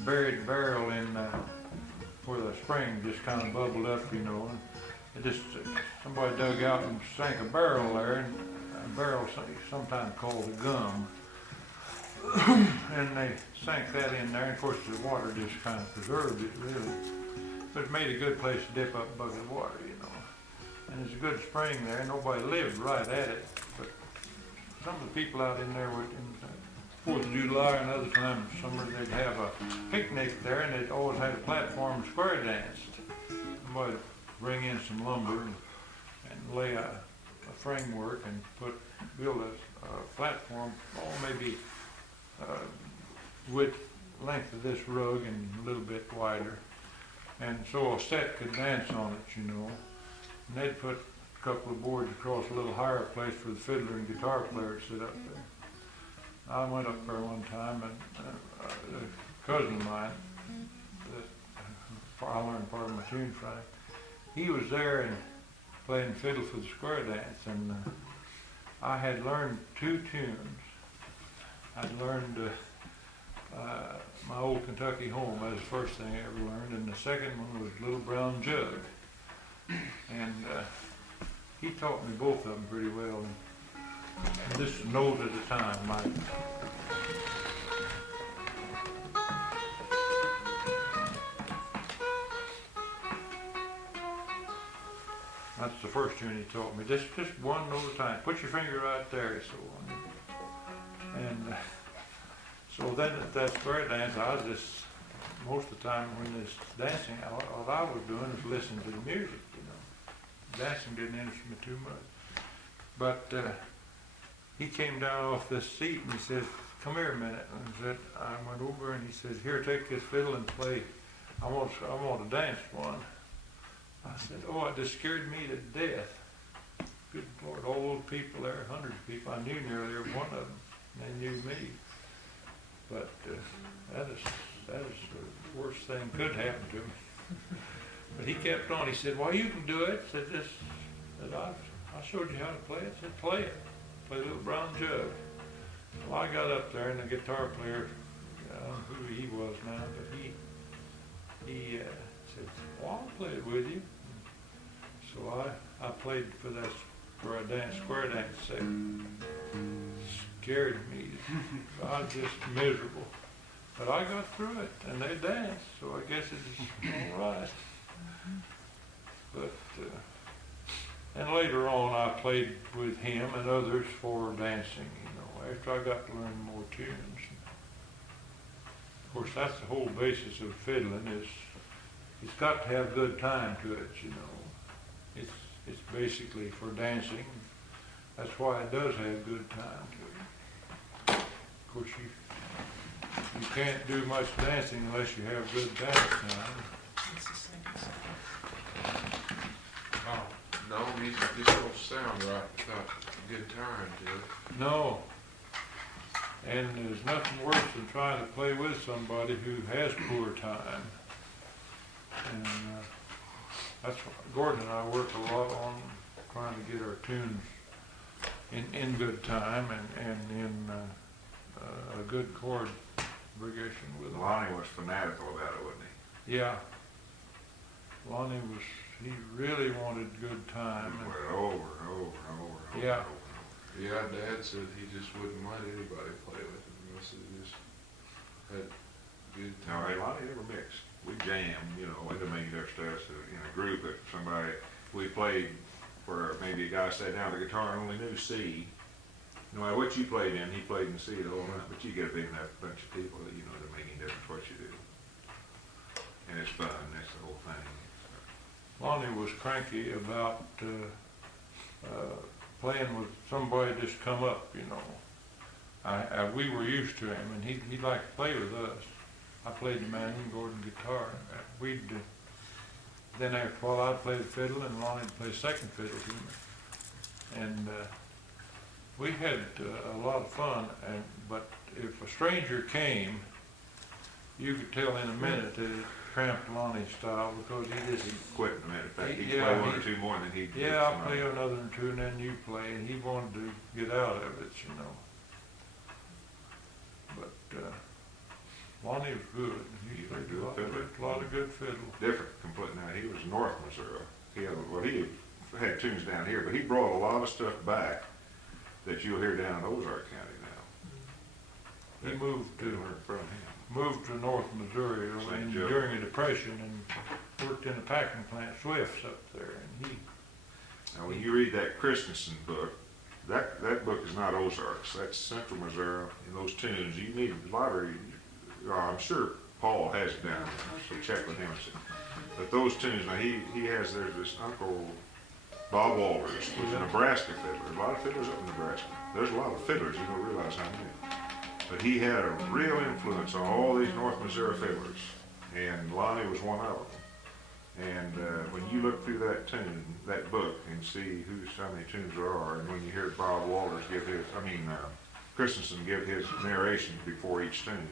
buried barrel in where the spring just kind of bubbled up, you know. And it just somebody dug out and sank a barrel there, and a barrel sometimes called a gum. And they sank that in there, and of course the water just kind of preserved it, really. But it made a good place to dip up a bucket of water, you know. And there's a good spring there, and nobody lived right at it. But some of the people out in there would, in 4th of July and other times, summer, they'd have a picnic there, and they'd always have a platform square danced. Somebody would bring in some lumber and lay a framework and build a platform, maybe width, length of this rug and a little bit wider. And so a set could dance on it, you know. And they'd put a couple of boards across a little higher place for the fiddler and guitar player to sit up there. I went up there one time, and a cousin of mine, that I learned part of my tune from, he was there and playing fiddle for the square dance, and I had learned 2 tunes. I'd learned my old Kentucky Home. That was the first thing I ever learned, and the second one was Little Brown Jug. And he taught me both of them pretty well. And this is note at a time, Mike. That's the first tune he taught me. Just one note at a time. Put your finger right there. So, and so then at that square dance, I was just, most of the time when this dancing, all I was doing was listening to the music, you know. Dancing didn't interest me too much. But he came down off this seat and he said, "Come here a minute." And I went over and he said, "Here, take this fiddle and play. I want to dance one." I said, "Oh, it just scared me to death." Good Lord, all those people there, hundreds of people, I knew nearly every one of them, and they knew me. But that is the worst thing could happen to me. But he kept on. He said, "Well, you can do it." I said, I showed you how to play it. I said, "Play it. Play Little Brown Jug." Well, I got up there, and the guitar player, I don't know who he was now, but he said, "Well, I'll play it with you." So I played for that square dance set. Scared me. I was just miserable. But I got through it, and they danced, so I guess it's all right. But, and later on I played with him and others for dancing, you know, after I got to learn more tunes. Of course, that's the whole basis of fiddling is it's got to have good time to it, you know. It's basically for dancing. That's why it does have good time to it. Of course, you can't do much dancing unless you have good dance time. Oh, no, music just don't sound right without a good time to it. No. And there's nothing worse than trying to play with somebody who has poor time. And that's what Gordon and I work a lot on, trying to get our tunes in good time and in a good chord progression with them. Lonnie was fanatical about it, wasn't he? Yeah. Lonnie he really wanted good time. He went over and over and over and over. Yeah. Yeah, Dad said he just wouldn't let anybody play with him unless they just had good No, time. hey, Lonnie never mixed. We jammed, you know, we didn't make it our stuff in a group. If we played where maybe a guy sat down with a guitar and only knew C. No matter what you played in, he played in C the whole night. But you get a big enough bunch of people that you know they're making difference what you do. And it's fun, that's the whole thing. Lonnie was cranky about playing with somebody just come up, you know. We were used to him, and he'd like to play with us. I played the mandolin, Gordon guitar. Then after a while I'd play the fiddle, and Lonnie'd play second fiddle to me. And we had a lot of fun, but if a stranger came, you could tell in a minute that it cramped Lonnie's style because he just, He'd quit in a minute. In fact, he'd Yeah, play one he- or two more and then he'd. yeah, I'll play another one too, and then you play, and he wanted to get out of it, you know. But Lonnie was good. He played a lot of good fiddle. Different completely. Now, he was North Missouri. He had tunes down here, but he brought a lot of stuff back that you'll hear down in Ozark County now. He moved That to weren't from him. North Missouri St. Joe. during the Depression and worked in a packing plant, Swift's up there, and he. Now, when you read that Christensen book, that book is not Ozarks. That's Central Missouri. And those tunes, you need a lot of. I'm sure Paul has it down there, so check with him. But those tunes, now he has, there's this Uncle Bob Walters, who's a Nebraska fiddler. There's a lot of fiddlers up in Nebraska. There's a lot of fiddlers, you don't realize how many. But he had a real influence on all these North Missouri fiddlers, and Lonnie was one of them. And when you look through that book, and see how many tunes there are, and when you hear Bob Walters Christensen give his narration before each tune,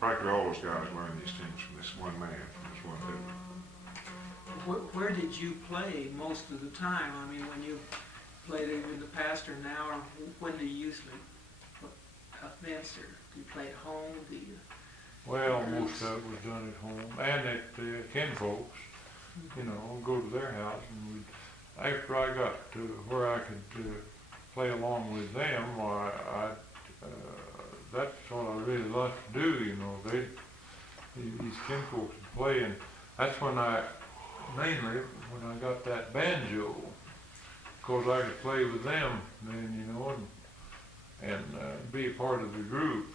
practically all those guys learned these tunes from this one man, from this one fiddler. Where did you play most of the time? I mean, when you played in the past or now, or when do you usually events, or do you play at home? Do you? Well, most of it was done at home and at kinfolks. You know, go to their house, and after I got to where I could play along with them, that's what I really liked to do. You know, these kinfolks would play, and that's when mainly when I got that banjo, because I could play with them then, you know, and be a part of the group.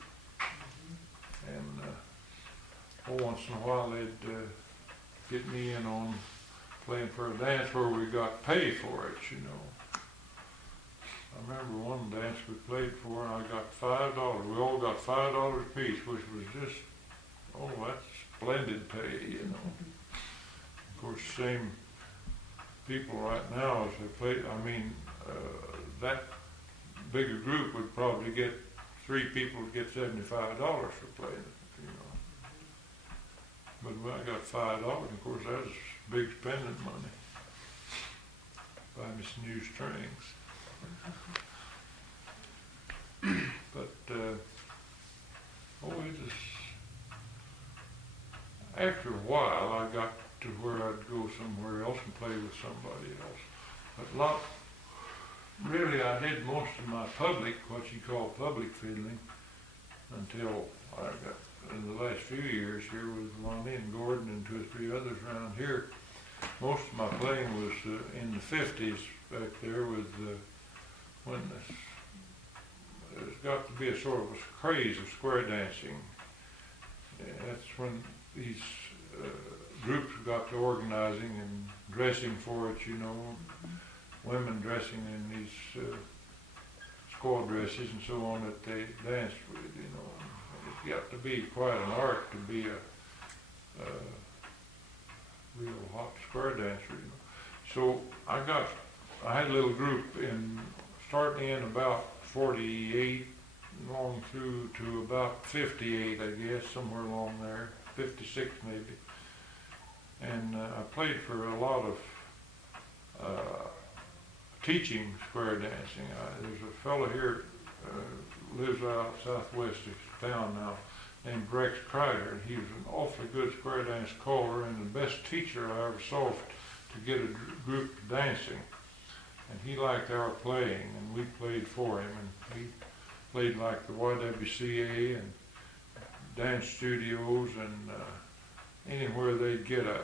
And once in a while they'd get me in on playing for a dance where we got paid for it, you know. I remember one dance we played for, and I got $5. We all got $5 apiece, which was just, that's splendid pay, you know. Of course, same people right now as they play. I mean, that bigger group would probably get 3 people would get $75 for playing it, you know. But when I got $5, of course, that was big spending money. Buy me some new strings. But it was, after a while, I got to where I'd go somewhere else and play with somebody else. But really, I did most of my public, what you call public fiddling, until I got, in the last few years here with Lonnie and Gordon and 2 or 3 others around here. Most of my playing was in the 50s back there with when there's got to be a sort of a craze of square dancing. That's when these groups got to organizing and dressing for it, you know, women dressing in these squaw dresses and so on that they danced with, you know. It's got to be quite an art to be a real hot square dancer, you know. So I had a little group starting in about 48, along through to about 58, I guess, somewhere along there, 56 maybe. And I played for a lot of teaching square dancing. There's a fellow here lives out southwest of town now named Rex Kreider, and he was an awfully good square dance caller and the best teacher I ever saw to get a group dancing. And he liked our playing, and we played for him, and he played like the YWCA and dance studios, and anywhere they'd get a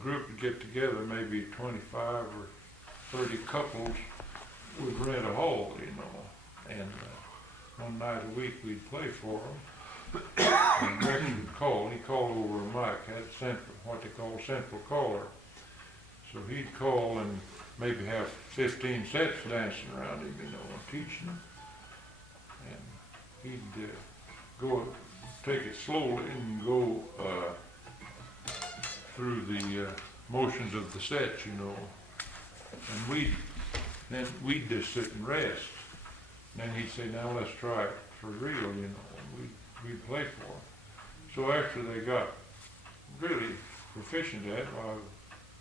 group to get together, maybe 25 or 30 couples would rent a hall, you know, and one night a week we'd play for them. And Rex would call. He called over a mic, had what they call central caller. So he'd call and maybe have 15 sets dancing around him, you know, and teaching them. And he'd go, take it slowly and go through the motions of the sets, you know. And we'd Then we'd just sit and rest. Then he'd say, now let's try it for real, you know, and we'd play for him. So after they got really proficient at it, well,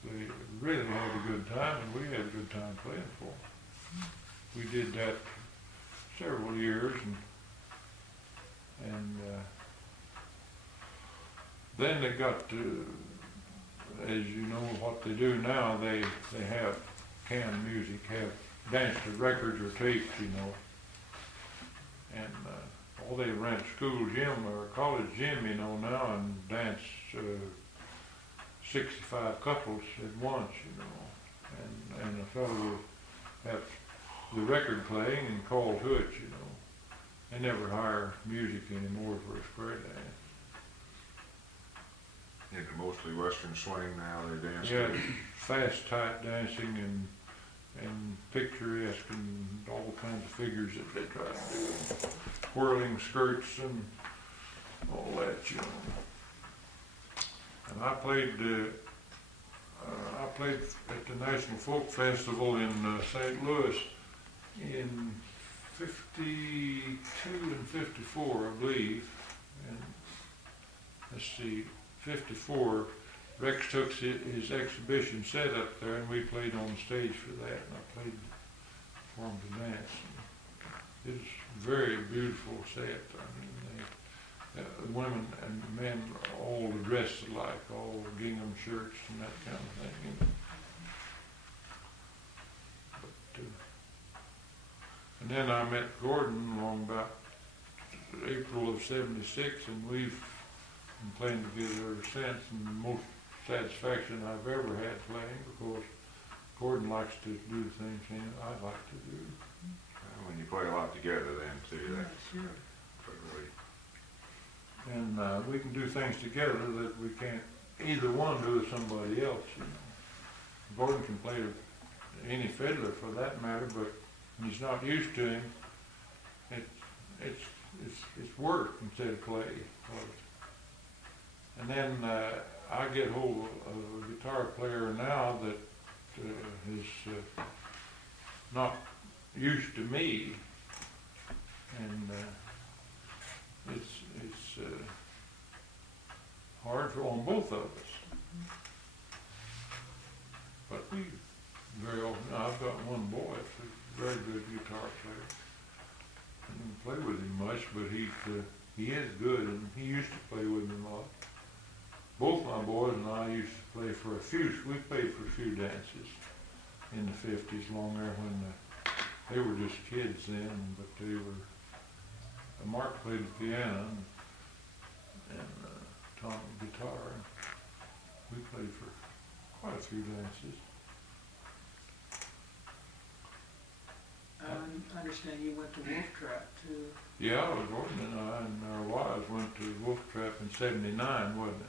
they really had a good time, and we had a good time playing for them. We did that several years, and then they got to, as you know, what they do now, they have canned music, have dance to records or tapes, you know, and all they rent school gym or college gym, you know, now, and dance 65 couples at once, you know, and a fellow will have the record playing and call to it, you know. They never hire music anymore for a square dance. Into mostly Western swing now, they dance. Yeah, fast, tight dancing and picturesque and all kinds of figures that they try to do. Whirling skirts and all that, you know. And I played at the National Folk Festival in St. Louis in 52 and 54, I believe. And let's see, 54, Rex took his exhibition set up there, and we played on the stage for that, and I played for him to dance. And it was a very beautiful set. I mean, the women and men all dressed alike, all gingham shirts and that kind of thing. You know. But, and then I met Gordon along about April of '76, and we've been playing together ever since, and the most satisfaction I've ever had playing, because Gordon likes to do the same thing I'd like to do. Well, when you play a lot together then too, Yeah, that's sure. really. And we can do things together that we can't either one do with somebody else, you know. Gordon can play any fiddler for that matter, but when he's not used to him, it's work instead of play. And then I get hold of a guitar player now that is not used to me, and it's hard on both of us. But we very often, I've got one boy that's a very good guitar player. I don't play with him much, but he is good, and he used to play with me a lot. Both my boys and I used to play for we played for a few dances in the 50s, long there when they were just kids then, but they were, Mark played the piano and Tom guitar. We played for quite a few dances. I understand you went to Wolf Trap too. Yeah, Gordon and I and our wives went to Wolf Trap in '79, wasn't it?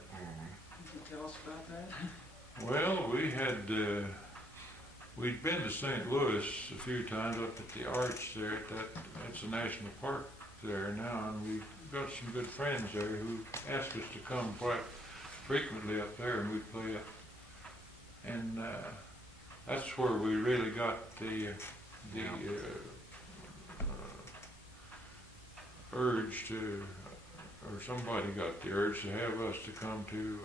Could you tell us about that? Well, we'd been to St. Louis a few times up at the Arch there. That's a national park there now, and we got some good friends there who asked us to come quite frequently up there, and we'd play up. And that's where we really got the urge to, or somebody got the urge to have us to come to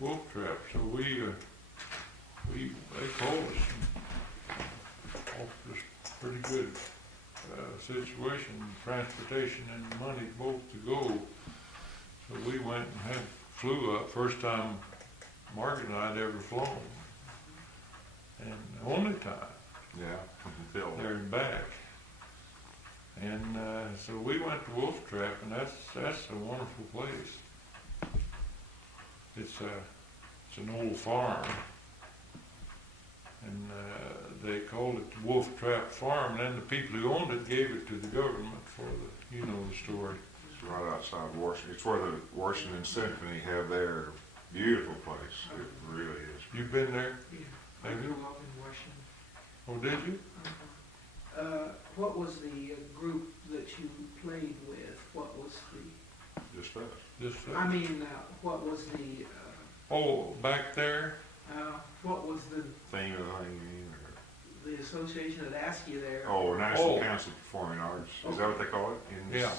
Wolf Trap. So they called us and offered us pretty good situation, transportation and money both to go. So we went and flew up, first time Margaret and I had ever flown, and the only time. Yeah, there and back. And so we went to Wolf Trap, and that's a wonderful place. It's an old farm, and they called it the Wolf Trap Farm, and then the people who owned it gave it to the government for the story. It's right outside Washington. It's where the Washington Symphony have their beautiful place. It really is. You've been there? Yeah. I grew up in Washington. Oh, did you? What was the group that you played with? What was the... Just us. Just I mean, what was the... oh, back there? what was the... Theme of the thing, The association that asked you there. Oh, National Oh. Council of Performing Arts, is that what they call it? Yeah.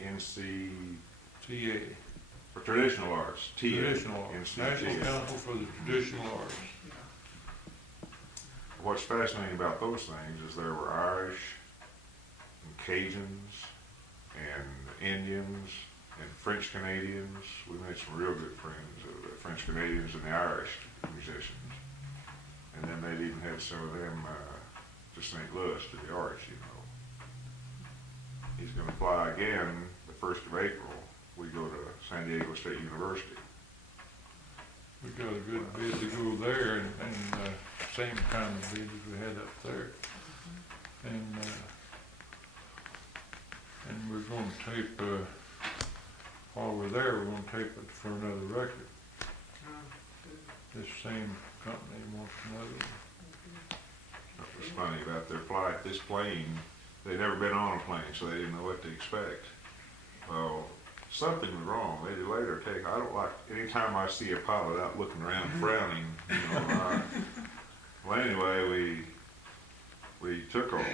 NC, TA, for Traditional Arts, TA. traditional arts, National NCTA. Council for the Traditional Arts. Yeah. What's fascinating about those things is there were Irish and Cajuns and Indians and French Canadians. We made some real good friends of the French Canadians and the Irish musicians. And then they'd even had some of them to St. Louis to the Arts, you know. He's going to fly again the 1st of April. We go to San Diego State University. We got a good bid to go there, and same kind of bid as we had up there. And we're going to tape, while we're there, we're going to tape it for another record. This same company wants another one. That was funny about their flight. This plane, they'd never been on a plane, so they didn't know what to expect. Well, something was wrong. They delayed our take. I don't like, anytime I see a pilot out looking around frowning, you know. Well, anyway, we took off,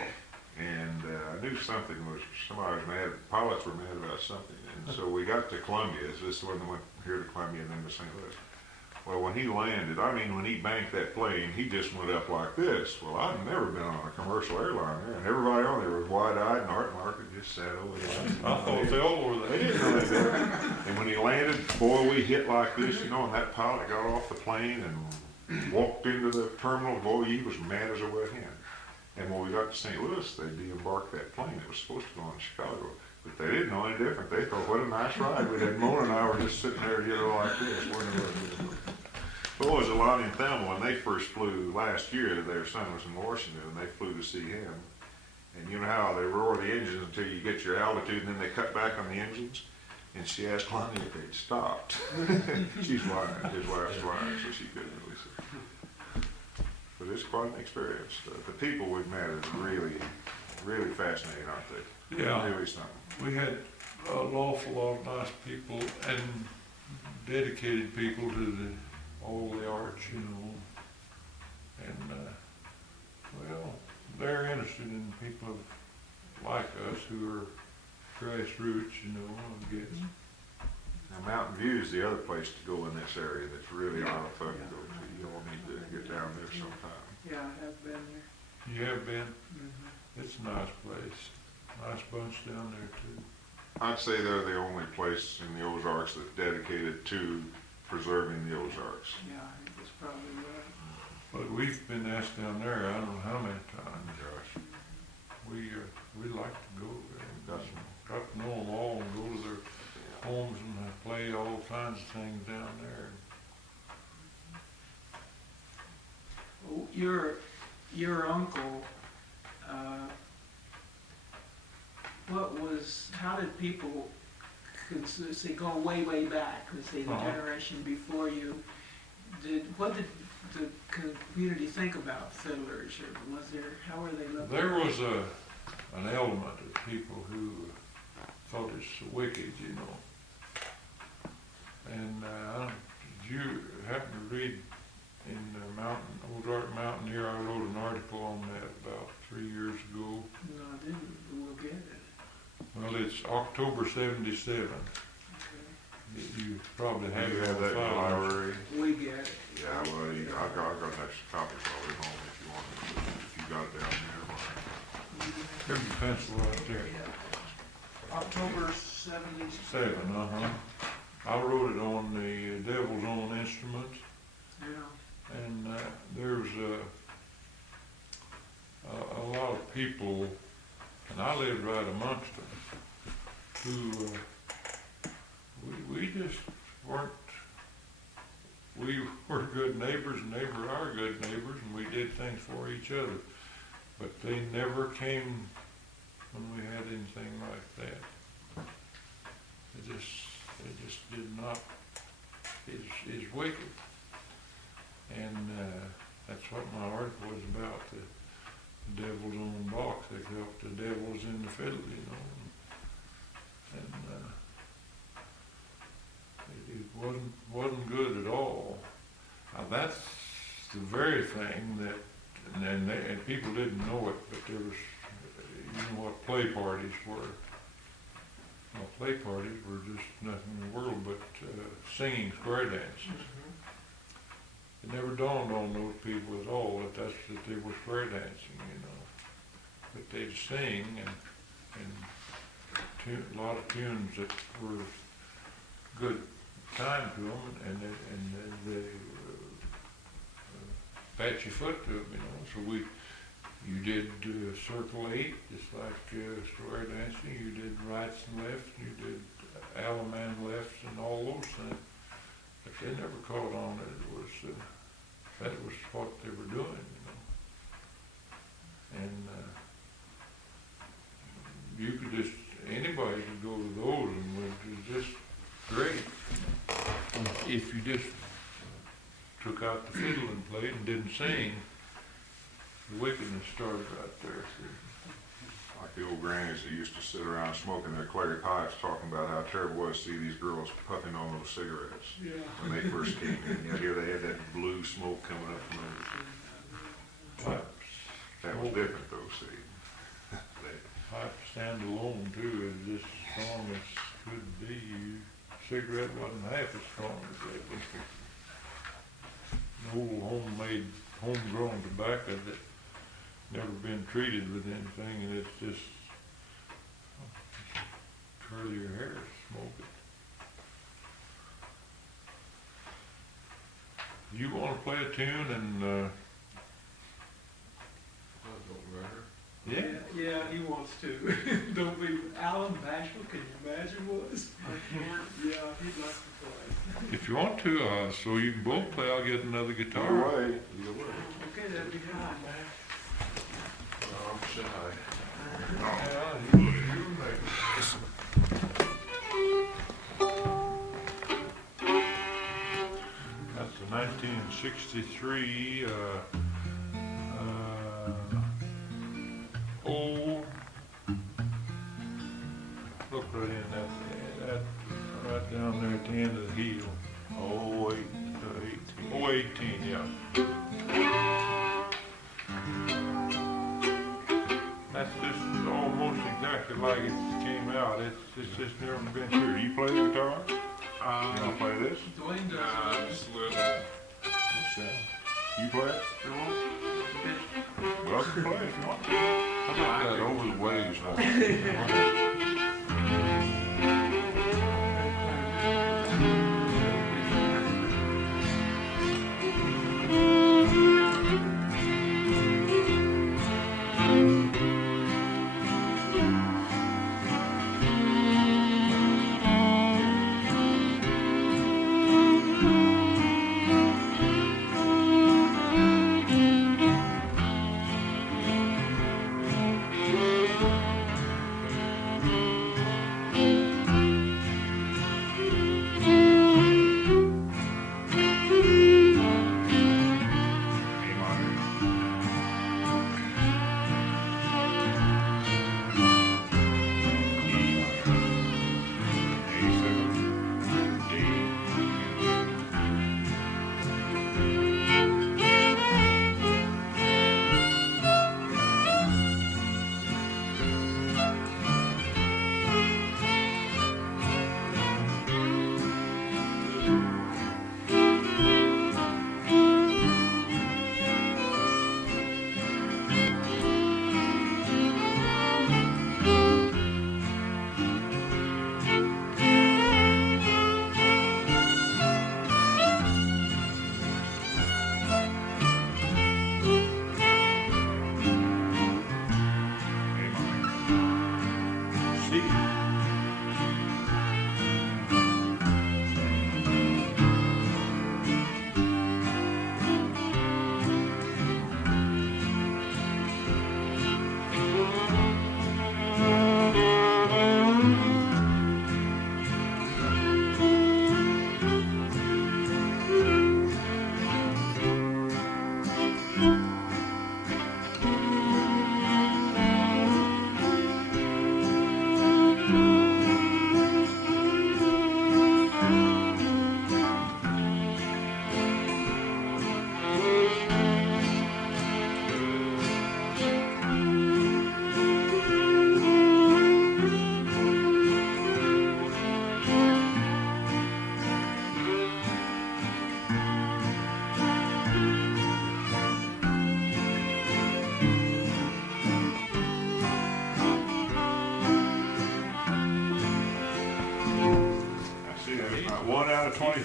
and I knew something was, somebody was mad, pilots were mad about something. And so we got to Columbia. This is the one that went here to Columbia and then to St. Louis. Well, when he landed, I mean, when he banked that plane, he just went up like this. Well, I'd never been on a commercial airliner, and everybody on there was wide-eyed, and Art Market just sat over there. I thought they all were They there. didn't know they did. And when he landed, boy, we hit like this, you know, and that pilot got off the plane and walked into the terminal. Boy, he was mad as a wet hen. And when we got to St. Louis, they de-embarked that plane. It was supposed to go on to Chicago. But they didn't know any different. They thought, what a nice ride. We had Mona and I were just sitting there, you know, like this. Boys, Alani and Thelma, when they first flew last year, their son was in Washington, and they flew to see him. And you know how they roar the engines until you get your altitude, and then they cut back on the engines? And she asked Lonnie if they'd stopped. She's flying, his wife's flying, so she couldn't really see. But it's quite an experience. The people we've met are really, really fascinating, aren't they? Yeah. Really something. We had an awful lot of nice people and dedicated people to all the arts, you know. And, well, they're interested in people like us who are grassroots, you know, I guess. Now, Mountain View is the other place to go in this area that's really a lot of fun to go to. You all need to get down there sometime. Yeah, I have been there. You have been? Mhm. It's a nice place. Nice bunch down there, too. I'd say they're the only place in the Ozarks that's dedicated to preserving the Ozarks. Yeah, I think that's probably right. But we've been asked down there, I don't know how many times. Gosh, We like to go there. Got Got to know them all and go to their homes and play all kinds of things down there. Oh, your uncle, how did people, say, go way, way back, let's say the generation before you, what did the community think about fiddlers, or how were they looking? There was an element of people who thought it's wicked, you know. And did you happen to read in Ozark Mountaineer, I wrote an article on that about 3 years ago. No, I didn't, but we'll get it. Well, it's October '77. Okay. You probably have you it have on that in the file. library? We get it. Yeah, well, I got an extra copy probably home if you want it, if you got it down there. Here's your pencil right there. October 77. 7, I wrote it on the Devil's Own Instrument, Yeah. and there's a lot of people, and I lived right amongst them, who we just weren't. We were good neighbors, and they were our good neighbors, and we did things for each other. But they never came when we had anything like that. It just did not, is wicked. And that's what my article was about, the devil's own box. They helped the devils in the fiddle, you know. And it wasn't good at all. Now that's the very thing that and people didn't know it, but there was, you know what play parties were. Well, play parties were just nothing in the world but singing square dances. It never dawned on those people at all that they were square dancing, you know. But they'd sing and a lot of tunes that were good time to them, and they pat your foot to them, you know. So you did circle 8, just like square dancing. You did rights and lefts, you did Alaman lefts and all those things. But they never caught on that it was what they were doing, you know. And you could just, anybody could go to those, and it was just great. If you just took out the fiddle and played and didn't sing, the wickedness started right there. Like the old grannies that used to sit around smoking their clay pipes, talking about how terrible it was to see these girls puffing on those cigarettes when they first came in. You know, here they had that blue smoke coming up from under. That was different though, see. Pipe stand alone too is just as strong as could be. Cigarette wasn't half as strong as that. An old homemade, homegrown tobacco that never been treated with anything, and it's just curl your hair, smoke it. You want to play a tune and yeah. Yeah, he wants to. Don't be Alan Bashel, can you imagine was? Yeah, he'd like to play. If you want to, so you can both play, I'll get another guitar. Either way. Okay, that'd be good. Oh, I'm shy. Yeah, you make That's the 1963 old. Look right in that right down there at the end of the heel. 18, yeah. That's just almost exactly like it came out. It's just never been sure. You play the guitar? You wanna play this? Dwayne does. Just a little. What's that? You play it? Well, I can play it if you want to. How about that over the waves now?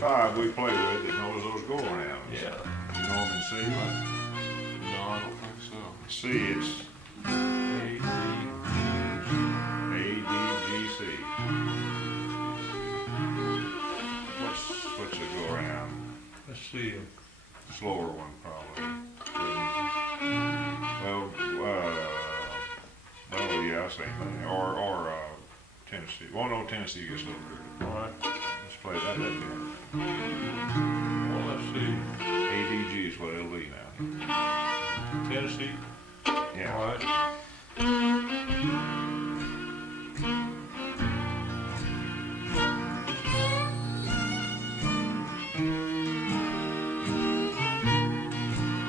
5 we play with that knows those go arounds. Yeah. You know them in C? No, I don't think so. C, it's A, D, G, C. What's the go around? Let's see. Slower one probably. Well, yeah, same thing. Or Tennessee. Well, no, Tennessee gets a little bigger. All right. Let's play that again. Well, let's see. A, D, G is what it'll be now. Tennessee. Yeah. All right.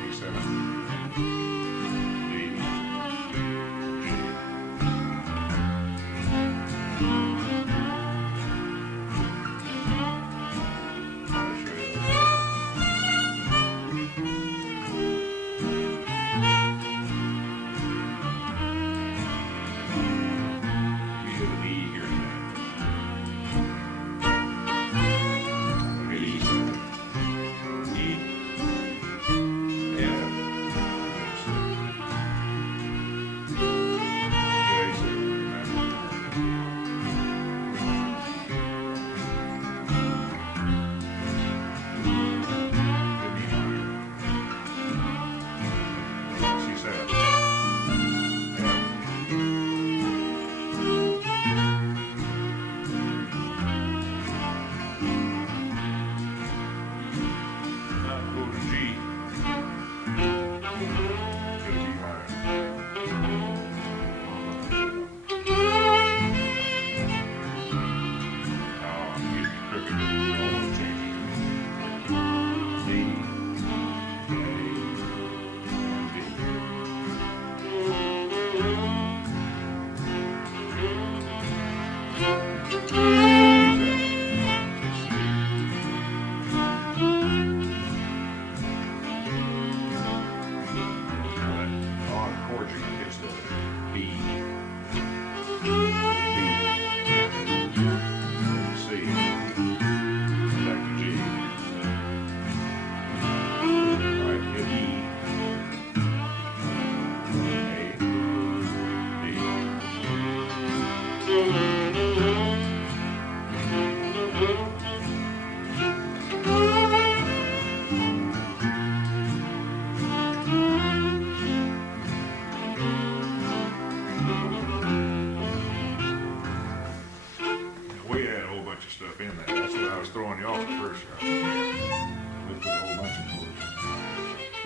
D7. D.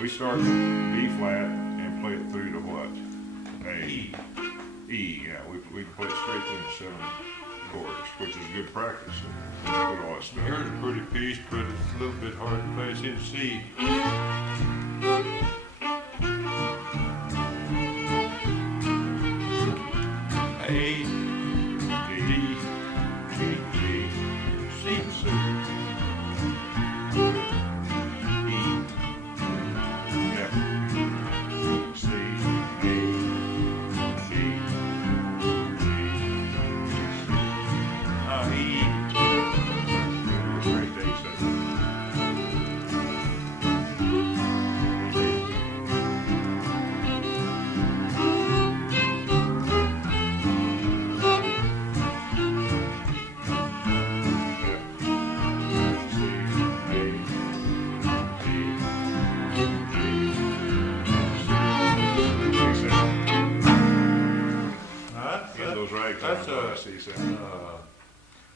We start with B flat and play it through to what? A. E. E, yeah. We play it straight through the 7 chords, which is good practice. Good all that stuff. Here's a pretty piece, but it's a little bit hard to play. It's in C. A, D, G, C, C.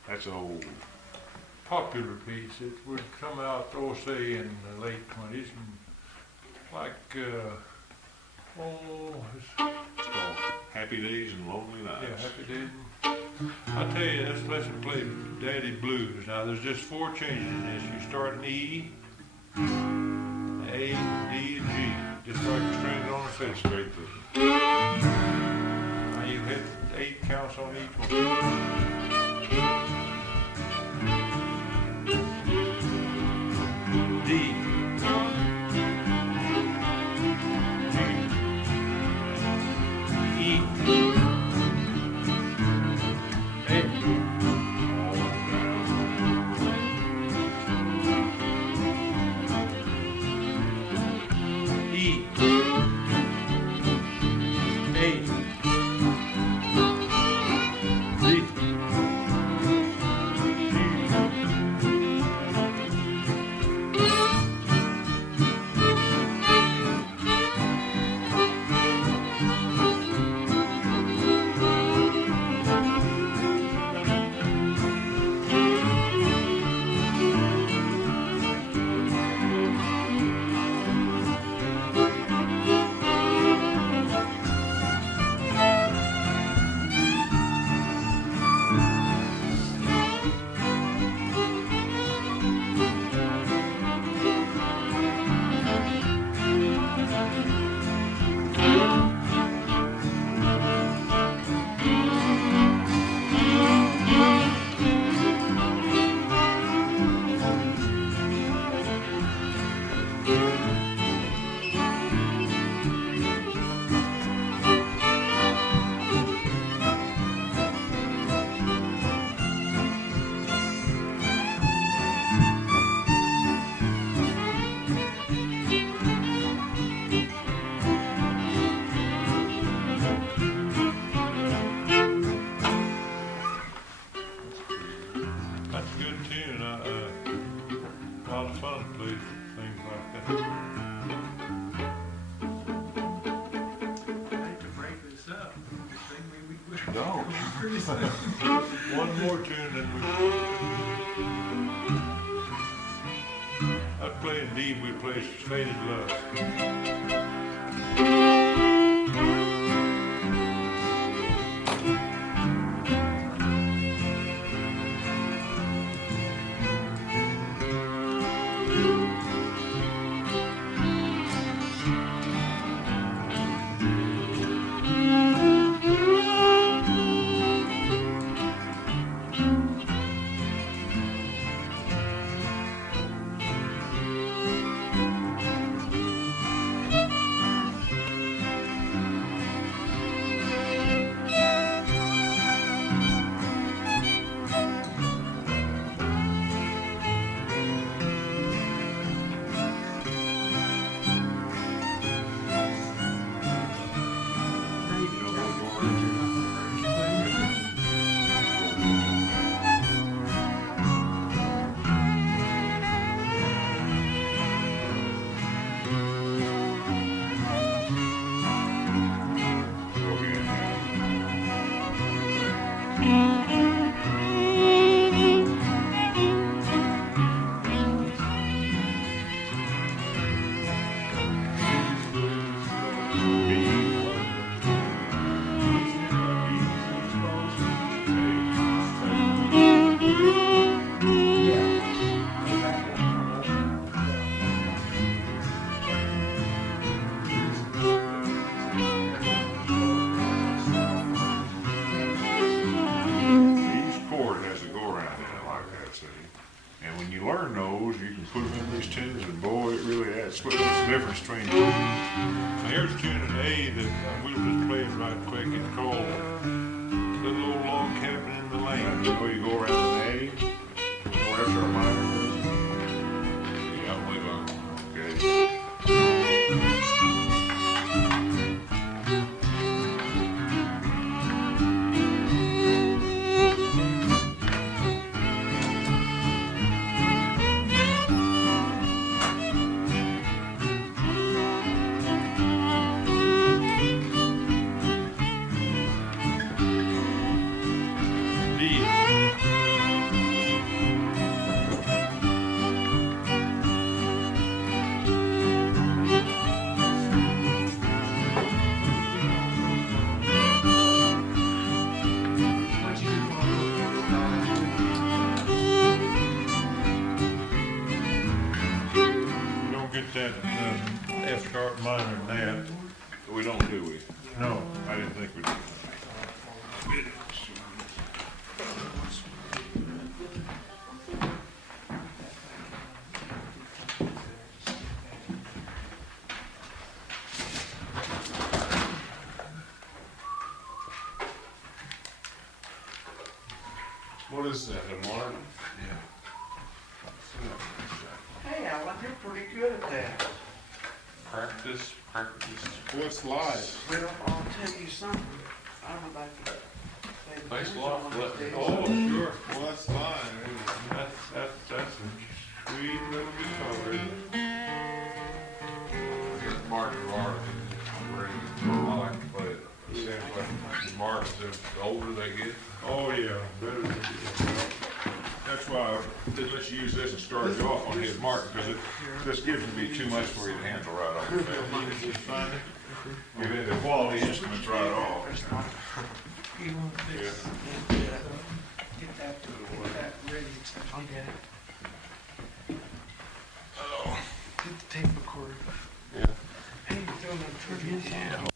That's an old popular piece. It would come out, say, in the late 20s, and like, it's called Happy Days and Lonely Nights. Yeah, Happy Days. I tell you, let's play Daddy Blues. Now, there's just 4 changes in this. You start in E, A, D, and G. Just like the strings on the fiddle. Straight through. Now you hit 8 counts on each one. D. Don't. One more tune, then we. I'd play in D, we play Faded Love. What's the difference between now here's a tune in A that we'll just play it right quick. It's called Little Old Log Cabin in the Lane. You know, you go around an A, or that's our minor. Yeah, I believe I'm okay. That F sharp minor and that. We don't, do we? No, I didn't think we did. What is that, a mark? Yeah. Hey, Alan, you're pretty good at that. Practice. What's live? Well, I'll tell you something. I would like to play the Thanks a blues lot on for this letting me day. know. Sure. What's live? That's a sweet little guitar, isn't it? Here's Mark Gerard. I like to play it. It sounds like Mark, the older they get. Oh, yeah, better than That's why let's use this and start you off on his mark, because this gives me too much for you to handle right off. Give it the quality instruments right off. You want this, get that ready. I'll get it. Oh. Get the tape recorder. Yeah. Hey, you're doing a trivia song.